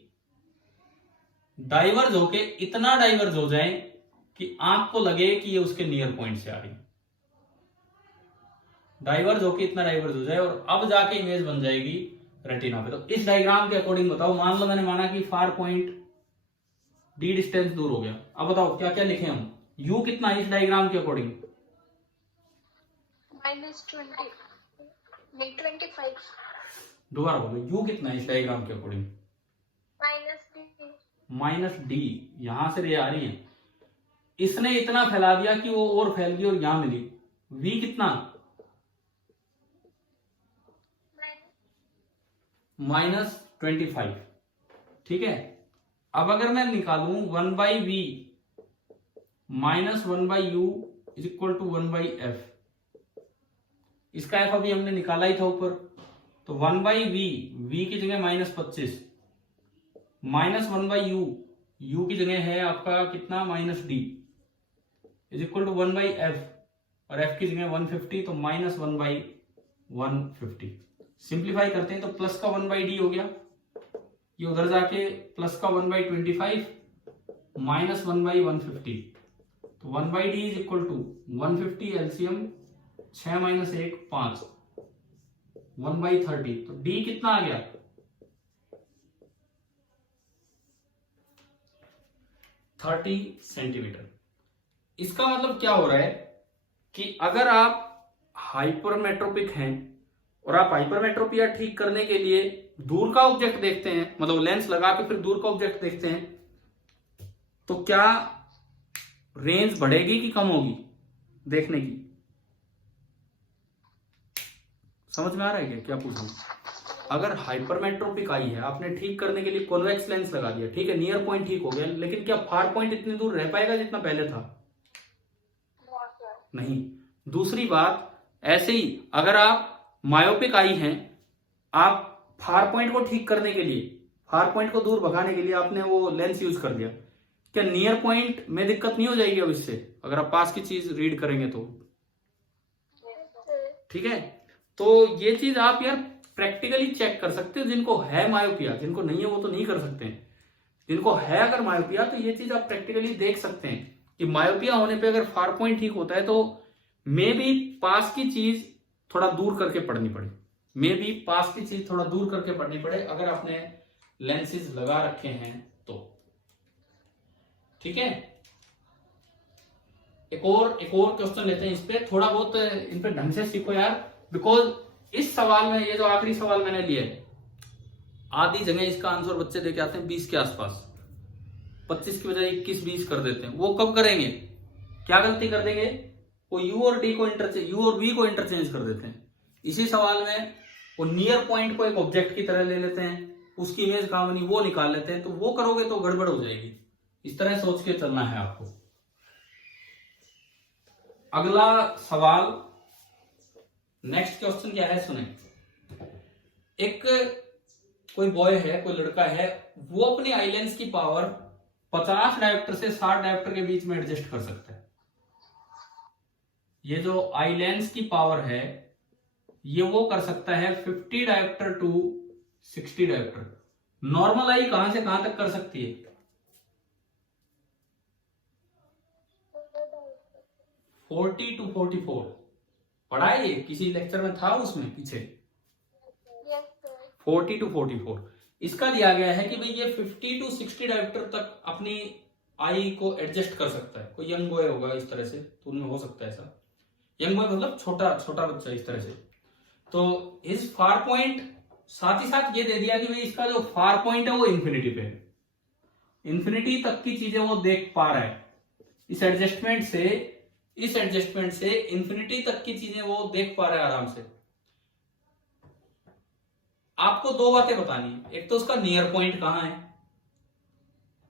डाइवर्ज होके इतना डाइवर्ज हो जाए कि आंख को लगे कि ये उसके नियर पॉइंट से आ रही है। डाइवर्ज होके इतना डाइवर्ज हो जाए और अब जाके इमेज बन जाएगी रेटिना पे। तो इस डायग्राम के अकॉर्डिंग बताओ, मान लो मैंने माना कि फार पॉइंट डी डिस्टेंस दूर हो गया, अब बताओ क्या क्या लिखे हम? यू कितना है इस डायग्राम के अकॉर्डिंग? -20 नहीं 25 दोबारा बोलो, यू कितना है इस डायग्राम के अकॉर्डिंग? -D -d। यहां से रे आ रही है, इसने इतना फैला दिया कि वो और फैल गई और यहां मिली। v कितना? -25। ठीक है। अब अगर मैं निकालूं 1/v -1/u is equal to 1/f, इसका f अभी हमने निकाला ही था ऊपर, तो 1/v, v की जगह -25, -1/u, u की जगह है आपका कितना -d, is equal to 1/f, और f की जगह 150, तो -1/150। सिंप्लीफाई करते हैं तो प्लस का 1/d हो गया, ये उधर जाके प्लस का 1/25 -1/150, तो 1/d is equal to 150 LCM 6 - 1 5 1/30, तो d कितना आ गया? 30 सेंटीमीटर। इसका मतलब क्या हो रहा है कि अगर आप हाइपरमेट्रोपिक हैं और आप हाइपरमेट्रोपिया ठीक करने के लिए दूर का ऑब्जेक्ट देखते हैं, मतलब लेंस लगा के फिर दूर का ऑब्जेक्ट देखते हैं, तो क्या रेंज बढ़ेगी कि कम होगी देखने की? समझ में आ रहा है क्या पूछूं? अगर हाइपरमेट्रोपिक आई है, आपने ठीक करने के लिए कॉन्वेक्स लेंस लगा दिया, ठीक है, नियर पॉइंट ठीक हो गया, लेकिन क्या फार पॉइंट इतनी दूर रह पाएगा जितना पहले था? नहीं। दूसरी बात, ऐसे ही अगर आप मायोपिक आई हैं, आप फार पॉइंट को ठीक करने के लिए, फार पॉइंट को दूर भगाने के लिए आपने वो लेंस यूज कर दिया, क्या नियर पॉइंट में दिक्कत नहीं हो जाएगी अब इससे, अगर आप पास की चीज रीड करेंगे तो? ठीक है। तो ये चीज आप यार प्रैक्टिकली चेक कर सकते हो, जिनको है मायोपिया, जिनको नहीं है वो तो नहीं कर सकते हैं। जिनको है अगर मायोपिया, तो ये चीज आप प्रैक्टिकली देख सकते हैं कि मायोपिया होने पे अगर फार पॉइंट ठीक होता है तो मे भी पास की चीज थोड़ा दूर करके पढ़नी पड़े, मे भी पास की चीज थोड़ा दूर करके पढ़नी पड़े अगर आपने लेंसेज लगा रखे हैं तो। ठीक है। एक और क्वेश्चन लेते हैं इस पे, थोड़ा बहुत इन पे ढंग से सीखो यार, बिकॉज इस सवाल में, ये जो आखिरी सवाल मैंने लिया है, आधी जगह इसका आंसर बच्चे देके आते हैं 20 के आसपास, 25 की बजाय 21 20 कर देते हैं। वो कब करेंगे? क्या गलती कर देंगे? वो यू और डी को इंटरचेंज, यू और वी को इंटरचेंज कर देते हैं। इसी सवाल में वो नियर पॉइंट को एक ऑब्जेक्ट की तरह ले लेते हैं, उसकी इमेज कहां बनी वो निकाल लेते हैं, तो वो करोगे तो गड़बड़ हो जाएगी। इस तरह सोच के चलना है आपको। अगला सवाल, नेक्स्ट क्वेश्चन क्या है सुने। एक कोई बॉय है, कोई लड़का है, वो अपनी आई लेंस की पावर 50 डायोप्टर से 60 डायोप्टर के बीच में एडजस्ट कर सकता है। ये जो आई लेंस की पावर है, ये वो कर सकता है 50 डायोप्टर टू 60 डायोप्टर। नॉर्मल आई कहां से कहां तक कर सकती है? 40 to 44 पढ़ा है ये, किसी लेक्चर में था उसमें पीछे? 40 to 44। इसका दिया गया है कि भाई ये 50 to 60 डायोप्टर तक अपनी आई को एडजस्ट कर सकता है। कोई यंग बॉय होगा इस तरह से, तो उनमें हो सकता है ऐसा। यंग बॉय मतलब छोटा बच्चा इस तरह से। तो इस फार पॉइंट, साथ ही साथ ये दे दिया कि भाई इसका जो फार पॉइंट है वो इंफिनिटी पे है, इंफिनिटी तक की चीजें वो देख पा रहा है। इस एडजस्टमेंट से इंफिनिटी तक की चीजें वो देख पा रहा है आराम से। आपको दो बातें बतानी है, एक तो उसका नियर पॉइंट कहां है,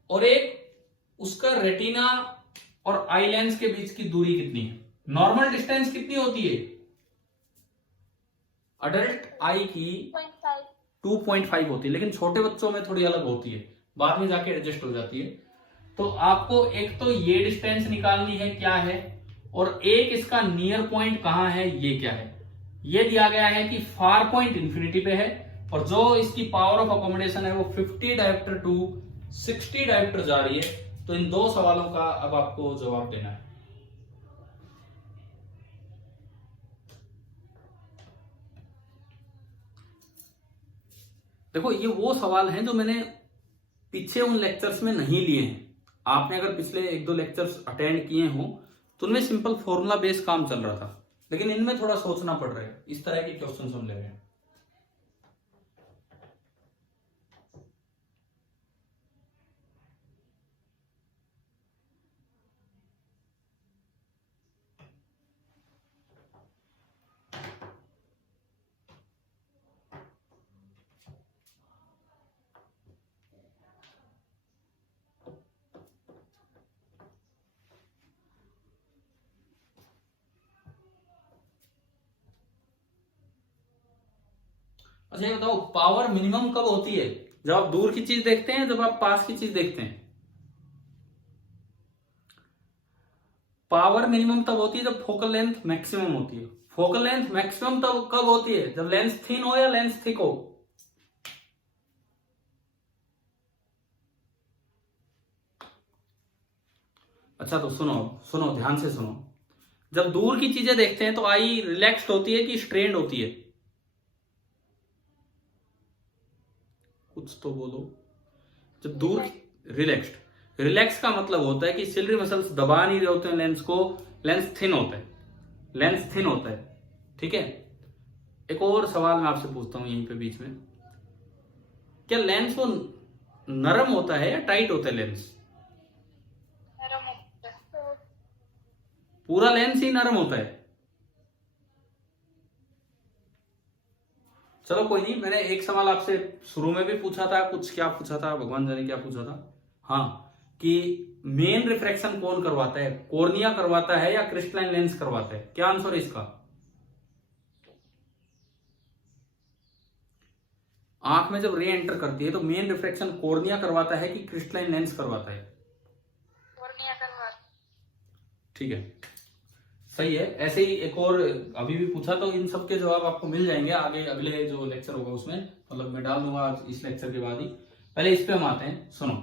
और एक उसका रेटिना और आई लेंस के बीच की दूरी कितनी है। नॉर्मल डिस्टेंस कितनी होती है? अडल्ट आई की 2.5. 2.5 होती है, लेकिन छोटे बच्चों में थोड़ी अलग होती है, बाद में जाके एडजस्ट हो जाती है। तो आपको एक तो ये डिस्टेंस निकालनी है क्या है, और एक इसका नियर पॉइंट कहाँ है ये क्या है। ये दिया गया है कि फार पॉइंट इंफिनिटी पे है, और जो इसकी पावर ऑफ अकोमोडेशन है वो 50 डायोप्टर टू 60 डायोप्टर जा रही है। तो इन दो सवालों का अब आपको जवाब देना है। देखो ये वो सवाल हैं जो मैंने पीछे उन लेक्चर्स में नहीं लिए हैं। आपने अगर पिछले 1-2 लेक्चर्स अटेंड किए हो तो उनमें सिंपल फॉर्मूला बेस्ड काम चल रहा था, लेकिन इनमें थोड़ा सोचना पड़ रहा है। इस तरह के क्वेश्चन हम ले रहे हैं। अच्छा ये बताओ, पावर मिनिमम कब होती है? जब आप दूर की चीज देखते हैं, जब आप पास की चीज देखते हैं? पावर मिनिमम तब होती है जब फोकल लेंथ मैक्सिमम होती है। फोकल लेंथ मैक्सिमम तब कब होती है? जब लेंस थिन हो या लेंस थिक हो। अच्छा तो सुनो सुनो, ध्यान से सुनो। जब दूर की चीजें देखते हैं तो आई रिलैक्स्ड होती है कि स्ट्रेन्ड होती है? कुछ तो बोलो। जब दूर, रिलैक्स्ड। रिलैक्स का मतलब होता है कि सिलरी मसल्स दबा नहीं रहे होते हैं लेंस को, लेंस थिन होता है, लेंस थिन होता है। ठीक है। एक और सवाल मैं आपसे पूछता हूं यहीं पे बीच में, क्या लेंस वो नरम होता है या टाइट होता है लेंस? नरम होता है. पूरा लेंस ही नरम होता है? चलो कोई नहीं, मैंने एक सवाल आपसे शुरू में भी पूछा था, कुछ क्या पूछा था भगवान जाने क्या पूछा था। हाँ, कि मेन रिफ्रैक्शन कौन करवाता है, कॉर्निया करवाता है या क्रिस्टलाइन लेंस करवाता है? क्या आंसर है इसका? आंख में जब रे एंटर करती है तो मेन रिफ्रैक्शन कॉर्निया करवाता है कि क्रिस्टलाइन लेंस करवाता है? कॉर्निया करवा. ठीक है, सही है। ऐसे ही एक और अभी भी पूछा, तो इन सब के जवाब आपको मिल जाएंगे आगे अगले जो लेक्चर होगा उसमें, मतलब मैं डाल दूंगा इस लेक्चर के बाद ही। पहले इस पे हम आते हैं। सुनो,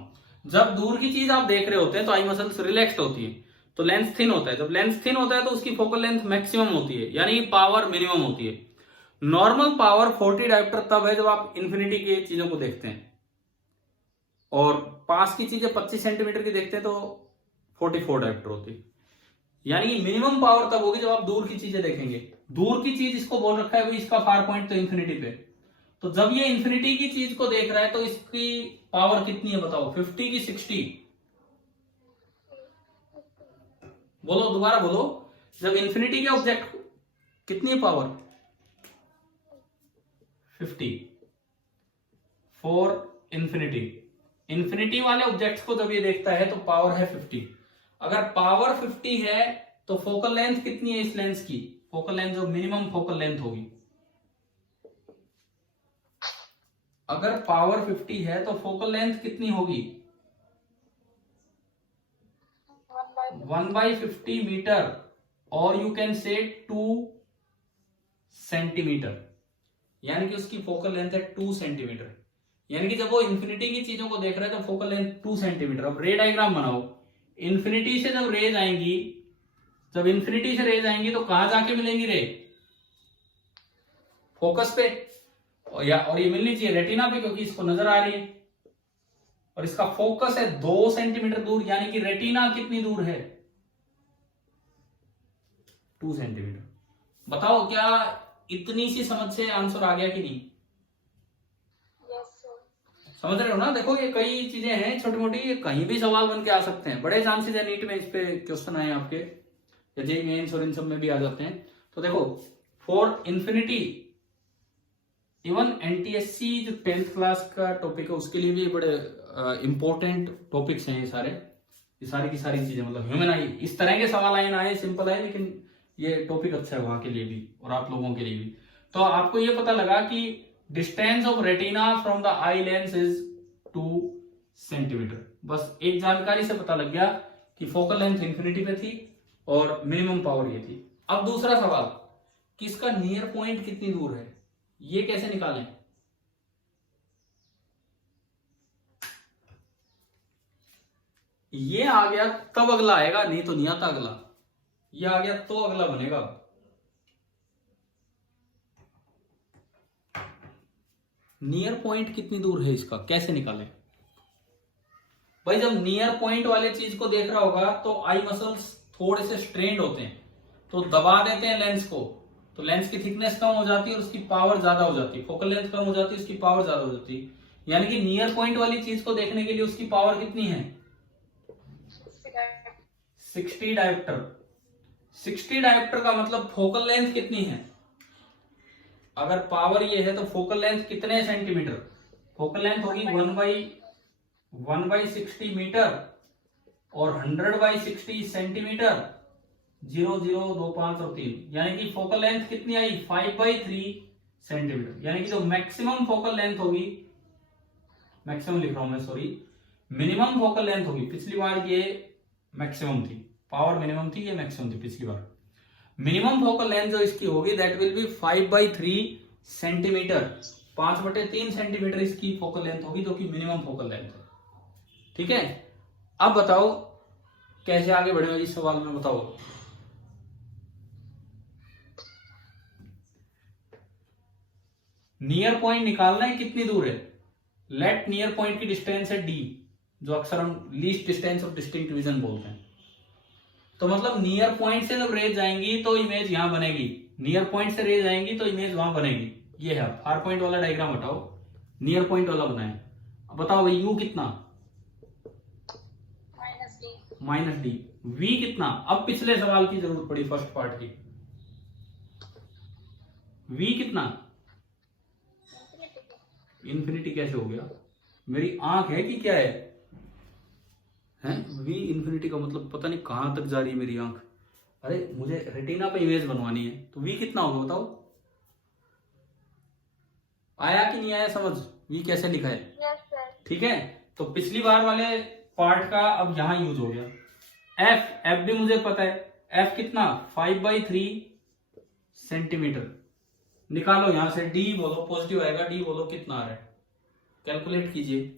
जब दूर की चीज आप देख रहे होते हैं तो आई मसल्स रिलैक्स्ड होती है, तो लेंस थिन होता है। जब लेंस थिन होता है तो उसकी फोकल लेंथ मैक्सिमम होती है, यानी पावर मिनिमम होती है। नॉर्मल पावर 40 डायोप्टर तब है जब आप इंफिनिटी की चीजों को देखते हैं, और पास की चीजें 25 सेंटीमीटर की देखते हैं तो 44 डायोप्टर होती है। यानी मिनिमम पावर तब होगी जब आप दूर की चीजें देखेंगे। दूर की चीज इसको बोल रखा है भाई, इसका फार पॉइंट तो इंफिनिटी पे, तो जब ये इंफिनिटी की चीज को देख रहा है तो इसकी पावर कितनी है बताओ, 50 की 60? बोलो, दोबारा बोलो। जब इंफिनिटी के ऑब्जेक्ट कितनी है पावर? 50 for infinity. इंफिनिटी वाले ऑब्जेक्ट्स को जब ये देखता है तो पावर है 50। अगर पावर 50 है तो फोकल लेंथ कितनी है इस लेंस की? फोकल लेंथ जो मिनिमम फोकल लेंथ होगी, अगर पावर 50 है तो फोकल लेंथ कितनी होगी? 1/50 मीटर, और यू कैन से 2 सेंटीमीटर, यानी कि उसकी फोकल लेंथ है 2 सेंटीमीटर। यानी कि जब वो इंफिनिटी की चीजों को देख रहा है तो फोकल लेंथ 2 सेंटीमीटर। अब रे डायग्राम बनाओ। इंफिनिटी से जब रेज आएंगी, जब इंफिनिटी से रेज आएंगी तो कहां जाके मिलेंगी रे? फोकस पे, और ये मिलनी चाहिए रेटिना पे, क्योंकि इसको नजर आ रही है, और इसका फोकस है 2 सेंटीमीटर दूर, यानी कि रेटिना कितनी दूर है? 2 सेंटीमीटर। बताओ क्या इतनी सी समझ से आंसर आ गया कि नहीं? समझ रहे हो ना? देखो ये कई चीजें हैं छोटी मोटी, ये कहीं भी सवाल बन के आ सकते हैं। बड़े चांसेस है नीट में इस पे क्वेश्चन आए आपके, या जेईई मेंस और इन सब में भी आ जाते हैं। तो देखो, फॉर इंफिनिटी, इवन एनटीएससी जो 10th क्लास का टॉपिक है उसके लिए भी बड़े इंपॉर्टेंट टॉपिक्स हैं ये सारे, ये सारी की सारी चीजें। मतलब ह्यूमन आई, इस तरह के सवाल आए ना आए, सिंपल आए, लेकिन ये टॉपिक अच्छा है वहां के लिए भी और आप लोगों के लिए भी। तो आपको ये पता लगा कि distance of retina from the eye lens is 2 centimetre. बस एक जानकारी से पता लग गया कि फोकल लेंथ इंफिनिटी पे थी और मिनिमम पावर ये थी। अब दूसरा सवाल कि इसका नियर पॉइंट कितनी दूर है, ये कैसे निकालें? ये आ गया तब अगला आएगा, नहीं तो नहीं आता अगला। ये आ गया तो अगला बनेगा। नियर पॉइंट कितनी दूर है इसका कैसे निकालें? भाई जब नियर पॉइंट वाले चीज को देख रहा होगा तो आई मसल्स थोड़े से स्ट्रेन्ड होते हैं, तो दबा देते हैं लेंस को, तो लेंस की थिकनेस कम हो जाती है और उसकी पावर ज्यादा हो जाती है। फोकल लेंथ कम हो जाती है, उसकी पावर ज्यादा हो जाती है। यानी कि नियर पॉइंट वाली चीज को देखने के लिए उसकी पावर कितनी है? 60 डायोप्टर। 60 डायोप्टर का मतलब फोकल लेंथ कितनी है? अगर पावर ये है तो फोकल लेंथ कितने सेंटीमीटर? फोकल लेंथ होगी 1/60 मीटर और 100/60 सेंटीमीटर। 0 0 2 5 और 3, यानी कि फोकल लेंथ कितनी आई? 5/3 सेंटीमीटर। यानी कि जो मैक्सिमम फोकल लेंथ होगी, मैक्सिमम लिख रहा हूं मैं, सॉरी, मिनिमम फोकल लेंथ होगी। पिछली बार ये मैक्सिमम थी, पावर मिनिमम थी, ये मैक्सिमम थी पिछली बार। मिनिमम फोकल लेंथ जो इसकी होगी that will be 5/3 centimetre. 5/3 centimetre इसकी फोकल लेंथ होगी, जो कि मिनिमम फोकल लेंथ है। ठीक है, अब बताओ कैसे आगे बढ़ेगा इस सवाल में, बताओ। नियर पॉइंट निकालना है कितनी दूर है। लेट नियर पॉइंट की डिस्टेंस है d, जो अक्सर हम least distance of distinct vision बोलते हैं। तो मतलब नियर पॉइंट से जब रेज आएंगी तो इमेज यहां बनेगी, नियर पॉइंट से रेज आएंगी तो इमेज वहां बनेगी। ये है, फार पॉइंट वाला डायग्राम हटाओ, नियर पॉइंट वाला बनाए। अब बताओ भाई u कितना? -d। v कितना? अब पिछले सवाल की जरूरत पड़ी, फर्स्ट पार्ट की। v कितना? इन्फिनिटी कैसे हो गया? मेरी आंख है कि क्या है? v इन्फिनिटी का मतलब पता नहीं कहां तक जा रही है मेरी आंख। अरे मुझे रेटिना पे इमेज बनवानी है, तो v कितना होगा बताओ। आया कि नहीं आया समझ? v कैसे लिखा है? Yes sir. ठीक है, तो पिछली बार वाले पार्ट का अब यहां यूज हो गया। f भी मुझे पता है, f कितना? 5/3 सेंटीमीटर। निकालो यहां से, d बोलो, पॉजिटिव आएगा, d बोलो कितना आ रहा है, कैलकुलेट कीजिए।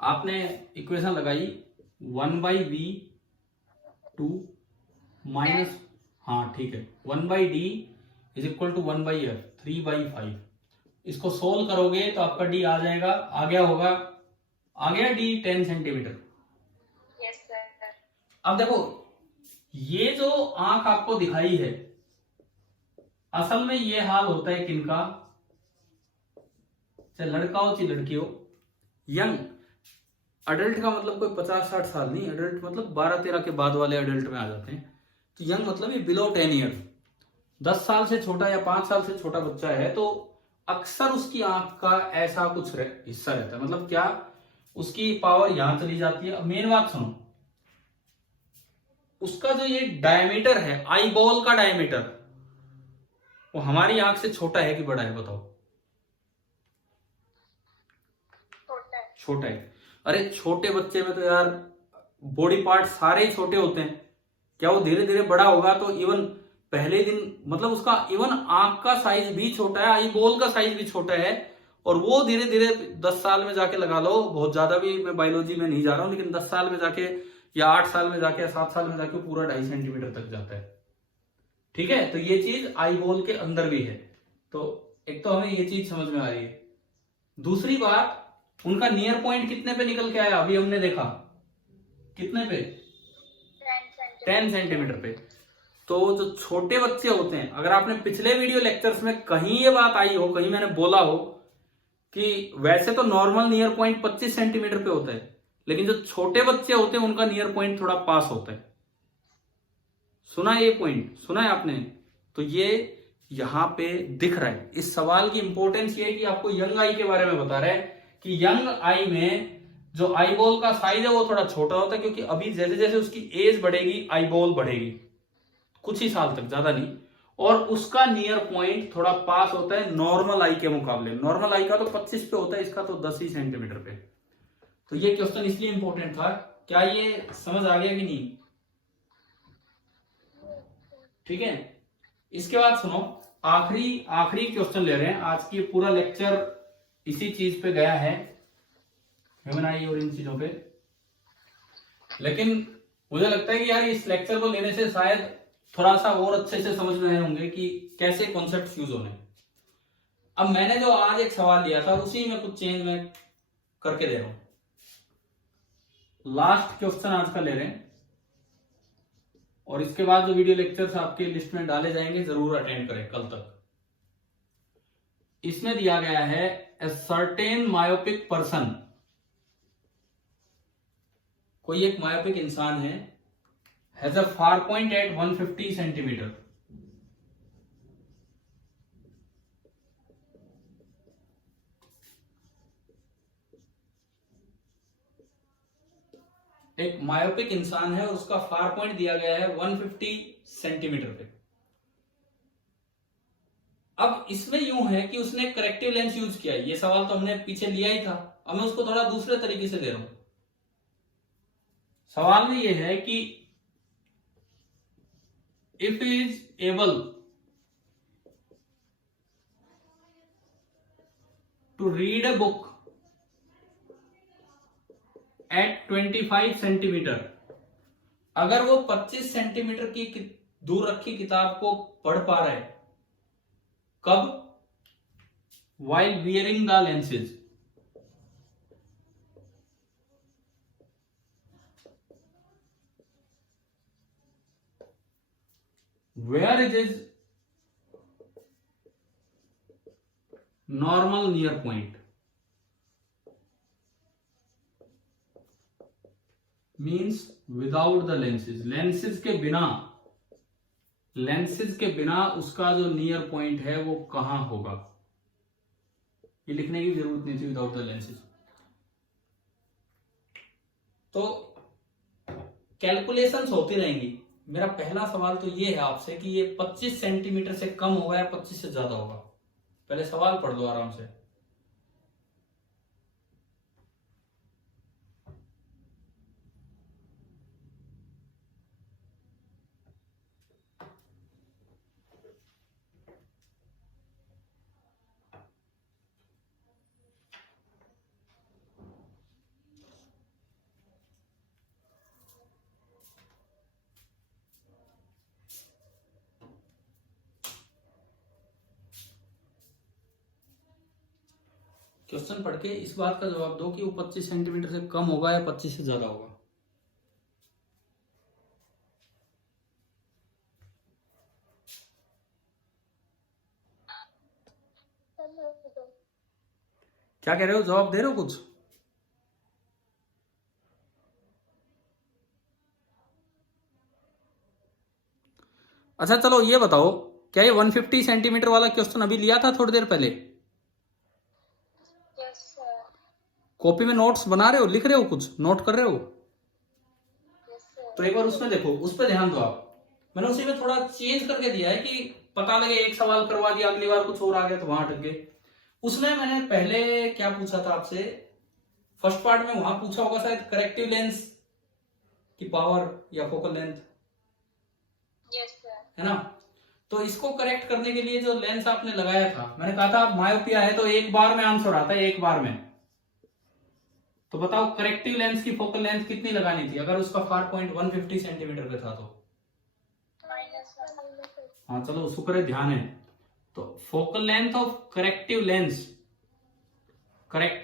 आपने इक्वेशन लगाई 1/v2 माइनस, हाँ ठीक है, 1/d is equal to 1/f, 3/5। इसको सोल्व करोगे तो आपका d आ जाएगा, आ गया होगा, आ गया d 10 सेंटीमीटर। Yes sir. अब देखो ये जो आंख आपको दिखाई है, असल में ये हाल होता है किनका, चाहे लड़का हो चाहे लड़की हो। यंग अडल्ट का मतलब कोई 50-60 साल नहीं, अडल्ट मतलब 12-13 के बाद वाले अडल्ट में आ जाते हैं। तो यंग मतलब ये बिलो 10 ईयर, 10 साल से छोटा या 5 साल से छोटा बच्चा है तो अक्सर उसकी आंख का ऐसा कुछ हिस्सा रहता है। मतलब क्या, उसकी पावर यहां चली जाती है। अब मेन बात सुनो, उसका जो ये डायमीटर है, आई बॉल का डायमीटर, वो हमारी आंख से छोटा है कि बड़ा है बताओ? छोटा है। अरे छोटे बच्चे में तो यार बॉडी पार्ट सारे ही छोटे होते हैं, क्या वो धीरे धीरे बड़ा होगा? तो इवन पहले दिन मतलब उसका इवन आंख का साइज भी छोटा है, आई बॉल का साइज भी छोटा है, और वो धीरे धीरे 10 साल में जाके लगा लो, बहुत ज्यादा भी मैं बायोलॉजी में नहीं जा रहा हूं, लेकिन 10 साल में जाके या 8 साल में जाके या 7 साल में जाके पूरा 2.5 सेंटीमीटर तक जाता है। ठीक है, तो ये चीज आई बॉल के अंदर भी है। तो एक तो हमें ये चीज समझ में आ रही है। दूसरी बात, उनका नियर पॉइंट कितने पे निकल के आया? अभी हमने देखा कितने पे? 10 सेंटीमीटर पे। तो जो छोटे बच्चे होते हैं, अगर आपने पिछले वीडियो लेक्चर्स में कहीं ये बात आई हो, कहीं मैंने बोला हो कि वैसे तो नॉर्मल नियर पॉइंट 25 सेंटीमीटर पे होता है, लेकिन जो छोटे बच्चे होते हैं उनका नियर पॉइंट थोड़ा पास होता है। सुना है ये पॉइंट, सुना है आपने? तो ये यहां पे दिख रहा है। इस सवाल की इंपॉर्टेंस ये है कि आपको यंग आई के बारे में बता रहा है कि यंग आई में जो आई बॉल का साइज है वो थोड़ा छोटा होता है, क्योंकि अभी जैसे जैसे उसकी एज बढ़ेगी आई बॉल बढ़ेगी, कुछ ही साल तक, ज्यादा नहीं, और उसका नियर पॉइंट थोड़ा पास होता है नॉर्मल आई के मुकाबले। नॉर्मल आई का तो 25 पे होता है, इसका तो 10 ही सेंटीमीटर पे। तो ये क्वेश्चन इसलिए इंपॉर्टेंट था। क्या ये समझ आ गया कि नहीं? ठीक है, इसके बाद सुनो, आखिरी क्वेश्चन ले रहे हैं आज की। पूरा लेक्चर इसी चीज पे गया है, ह्यूमन आई और इन चीजों पे। लेकिन मुझे लगता है कि यार इस लेक्चर को लेने से शायद थोड़ा सा और अच्छे से समझ रहे होंगे कि कैसे कॉन्सेप्ट यूज होने। अब मैंने जो आज एक सवाल लिया था उसी में कुछ चेंज मैं करके दे रहा हूं। लास्ट क्वेश्चन आज का ले रहे हैं, और इसके बाद जो वीडियो लेक्चर्स आपके लिस्ट में डाले जाएंगे जरूर अटेंड करें कल तक। इसमें दिया गया है ए सर्टेन मायोपिक पर्सन, कोई एक मायोपिक इंसान है, has a far point at 150 centimetre. एक मायोपिक इंसान है, उसका फार पॉइंट दिया गया है 150 सेंटीमीटर पे। अब इसमें यूं है कि उसने करेक्टिव लेंस यूज किया है। ये सवाल तो हमने पीछे लिया ही था, अब मैं उसको थोड़ा दूसरे तरीके से दे रहा हूं। सवाल में यह है कि if is able to read a book at 25 centimetre, अगर वो 25 सेंटीमीटर की दूर रखी किताब को पढ़ पा रहा है, कब? While wearing the lenses. Where is is normal near point, means without the lenses. Lenses के बिना उसका जो नियर पॉइंट है वो कहां होगा। ये लिखने की जरूरत नहीं थी, विदाउट द लेंसेज। तो कैलकुलेशंस होती रहेंगी। मेरा पहला सवाल तो ये है आपसे कि ये 25 सेंटीमीटर से कम होगा या 25 से ज्यादा होगा। पहले सवाल पढ़ लो आराम से। क्वेश्चन पढ़ के इस बात का जवाब दो कि वो 25 सेंटीमीटर से कम होगा या 25 से ज्यादा होगा। क्या कह रहे हो? जवाब दे रहे हो कुछ? अच्छा चलो ये बताओ, क्या ये 150 सेंटीमीटर वाला क्वेश्चन अभी लिया था थोड़ी देर पहले? Yes, sir. कॉपी में नोट्स बना रहे हो, लिख रहे हो, कुछ नोट कर रहे हो? Yes, sir. तो एक बार उसमें देखो, उस पर ध्यान दो आप। मैंने उसी में थोड़ा चेंज करके दिया है कि पता लगे एक सवाल करवा दिया, अगली बार कुछ और आ गया तो वहां अटक गए। उसमें मैंने पहले क्या पूछा था आपसे, फर्स्ट पार्ट में वहां पूछा होगा शायद करेक्टिव लेंस की पावर या फोकल लेंथ, Yes, sir. है ना? तो इसको करेक्ट करने के लिए जो लेंस आपने लगाया था, मैंने कहा था मायोपिया है तो एक बार में आंसर आता है, एक बार में। तो बताओ करेक्टिव लेंस की फोकल लेंथ कितनी लगानी थी अगर उसका फार पॉइंट 150 सेंटीमीटर पे था तो? -1. हाँ चलो, शुक्र है, ध्यान है। तो focal length of corrective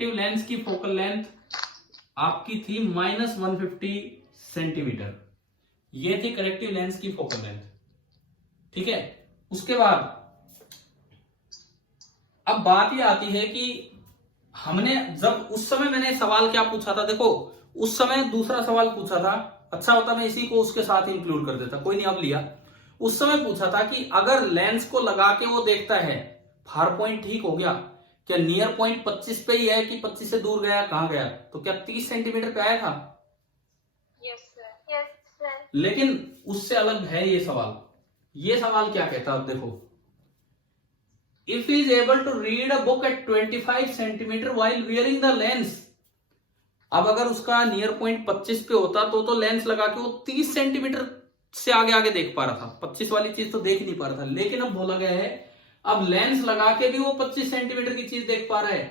lens की फोकल लेंथ आपकी थी -150 सेंटीमीटर। ये थी करेक्टिव लेंस की फोकल लेंथ, ठीक है। उसके बाद अब बात यह आती है कि हमने जब उस समय मैंने सवाल क्या पूछा था, देखो उस समय दूसरा सवाल पूछा था, अच्छा होता मैं इसी को उसके साथ इंक्लूड कर देता, कोई नहीं अब लिया। उस समय पूछा था कि अगर लेंस को लगा के वो देखता है फार पॉइंट ठीक हो गया, क्या नियर पॉइंट 25 पे ही है कि 25 से दूर गया, कहां गया, तो क्या 30 सेंटीमीटर पे आया था। Yes, sir. Yes, sir. लेकिन उससे अलग है ये सवाल। ये सवाल क्या कहता है, अब देखो, if he is able to read a book at 25 centimetre while wearing the lens. अब अगर उसका नियर पॉइंट 25 पे होता तो लेंस लगा के वो 30 सेंटीमीटर से आगे आगे देख पा रहा था, 25 वाली चीज तो देख नहीं पा रहा था। लेकिन अब बोला गया है अब लेंस लगा के भी वो 25 सेंटीमीटर की चीज देख पा रहा है,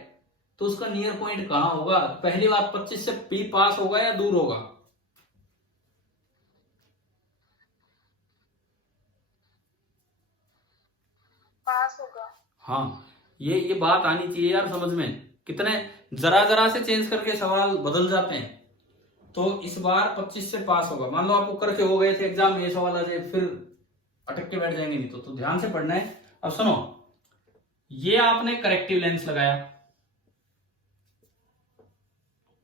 तो उसका नियर पॉइंट कहां होगा। पहली बात, 25 से पी पास होगा या दूर होगा। पास होगा। हाँ, ये बात आनी चाहिए यार समझ में, कितने जरा जरा से चेंज करके सवाल बदल जाते हैं। तो इस बार 25 से पास होगा। मान लो आप ऊपर के हो गए थे एग्जाम में, ये सवाल आ जाए फिर अटक के बैठ जाएंगे, नहीं तो ध्यान से पढ़ना है। अब सुनो, ये आपने करेक्टिव लेंस लगाया,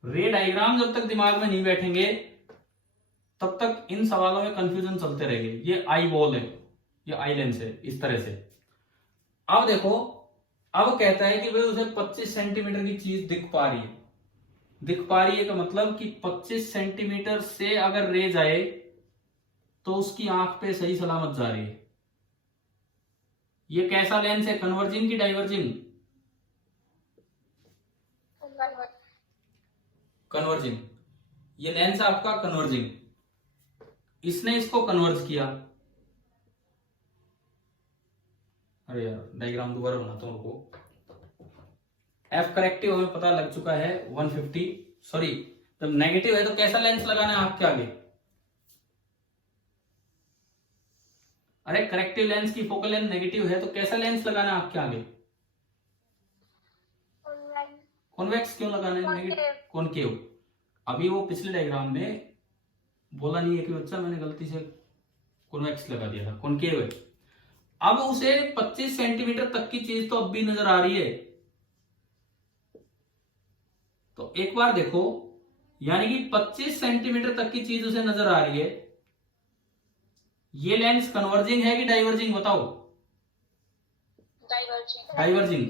रे डायग्राम जब तक दिमाग में नहीं बैठेंगे तब तक इन सवालों में कंफ्यूजन चलते रहेंगे। ये आई बॉल है, ये आई लेंस है, इस तरह से। अब देखो, अब कहता है कि भाई उसे 25 सेंटीमीटर की चीज दिख पा रही है। दिख पा रही है का मतलब कि 25 सेंटीमीटर से अगर रे जाए तो उसकी आंख पे सही सलामत जा रही है। ये कैसा लेंस है, कन्वर्जिंग की डाइवर्जिंग। कन्वर्जिंग। ये लेंस है आपका कन्वर्जिंग, इसने इसको कन्वर्ज किया। अरे यार डायग्राम दोबारा बनाता हूं रुको। एफ करेक्टिव हमें पता लग चुका है 150, सॉरी जब नेगेटिव है तो कैसा लेंस लगाना है आंख के आगे। अरे करेक्टिव लेंस की फोकल लेंथ नेगेटिव है तो कैसा लेंस लगाना है आंख के आगे। कॉन्वेक्स क्यों लगाना है, नेगेटिव कॉनकेव। अभी वो पिछले डायग्राम में बोला नहीं है कि बच्चा मैंने गलती से कॉन्वेक्स लगा दिया था, कॉनकेव है। अब उसे 25 सेंटीमीटर तक की चीज तो अब भी नजर आ रही है। तो एक बार देखो, यानी कि 25 सेंटीमीटर तक की चीज उसे नजर आ रही है। ये लेंस कन्वर्जिंग है कि डाइवर्जिंग, बताओ। डाइवर्जिंग। डाइवर्जिंग।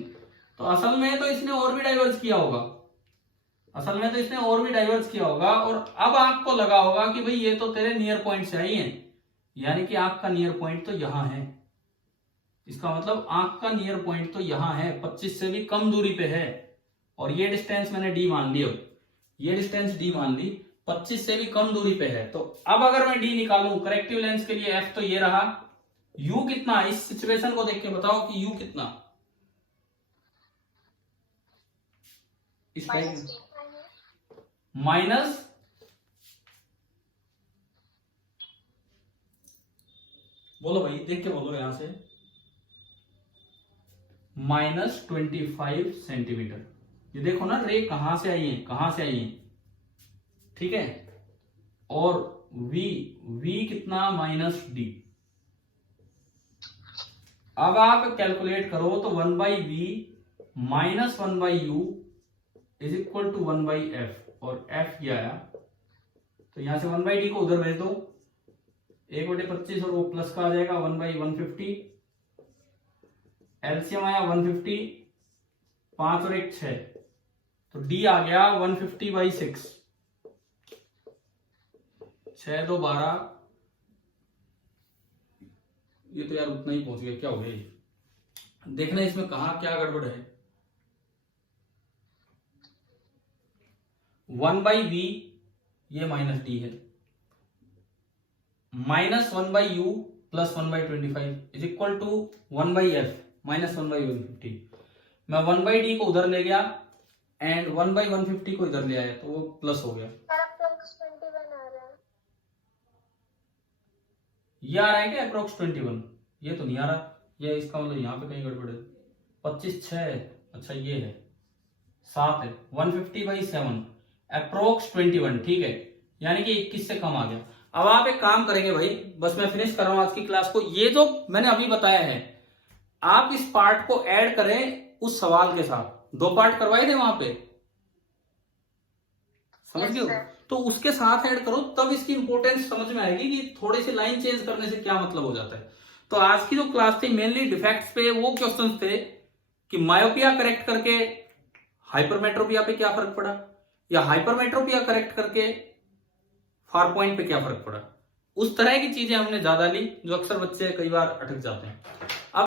तो असल में तो इसने और भी डाइवर्ज किया होगा, असल में तो इसने और भी डाइवर्ज किया होगा। और अब आंख को लगा होगा कि भाई ये तो तेरे नियर पॉइंट से आई है, यानी कि आंख का नियर पॉइंट तो यहां है। इसका मतलब आंख का नियर पॉइंट तो यहां है, 25 से भी कम दूरी पे है। और ये डिस्टेंस मैंने डी मान ली, अब ये डिस्टेंस डी मान ली, 25 से भी कम दूरी पे है। तो अब अगर मैं डी निकालूं करेक्टिव लेंस के लिए, एफ तो ये रहा, यू कितना, इस सिचुएशन को देख के बताओ कि यू कितना। इस माइनस बोलो भाई, देख के बोलो यहां से, -25 सेंटीमीटर। ये देखो ना रे कहां से आई है, कहां से आई है, ठीक है। और v कितना, -d। अब आप कैलकुलेट करो तो 1/v minus 1/u is equal to 1/f, और f क्या आया, तो यहां से 1/d को उधर भेज दो, 1/25 और वो प्लस का आ जाएगा 1/150। एलसीएम आया 150, 5 और 1 6, तो d आ गया 150/6, 6 2 12। ये तो यार उतना ही पहुंच गया, क्या हो गया ये, देखना इसमें कहा क्या गड़बड़ है। 1/v ये -d है, -1/u plus 1/25 is equal to 1/f minus 1/150। मैं 1/d को उधर ले गया एंड 1/150 को इधर ले आया, तो वो प्लस हो गया। ये आ रहा है क्या अप्रोक्स 21, ये तो नहीं आ रहा, ये इसका मतलब यहाँ पे कहीं गड़बड़ है। 25 6, अच्छा ये है 7 है, 150/7 अप्रोक्स 21, ठीक है, यानी कि 21 से कम आ गया। अब आप एक काम करेंगे भाई, बस मैं फिनिश कर रहा हूं आज की क्लास को। ये जो मैंने अभी बताया है, आप इस पार्ट को ऐड करें उस सवाल के साथ 2 पार्ट करवाए थे वहां पे, समझ Yes, गए हो? sir. तो उसके साथ ऐड करो, तब इसकी इंपॉर्टेंस समझ में आएगी कि थोड़े से लाइन चेंज करने से क्या मतलब हो जाता है। तो आज की जो क्लास थी मेनली डिफेक्ट्स पे वो क्वेश्चंस थे कि मायोपिया करेक्ट करके हाइपरमेट्रोपिया पे क्या फर्क पड़ा, या हाइपरमेट्रोपिया करेक्ट करके फार पॉइंट पे क्या फर्क पड़ा। उस तरह की चीजें हमने ज्यादा ली जो अक्सर बच्चे कई बार अटक जाते हैं। अब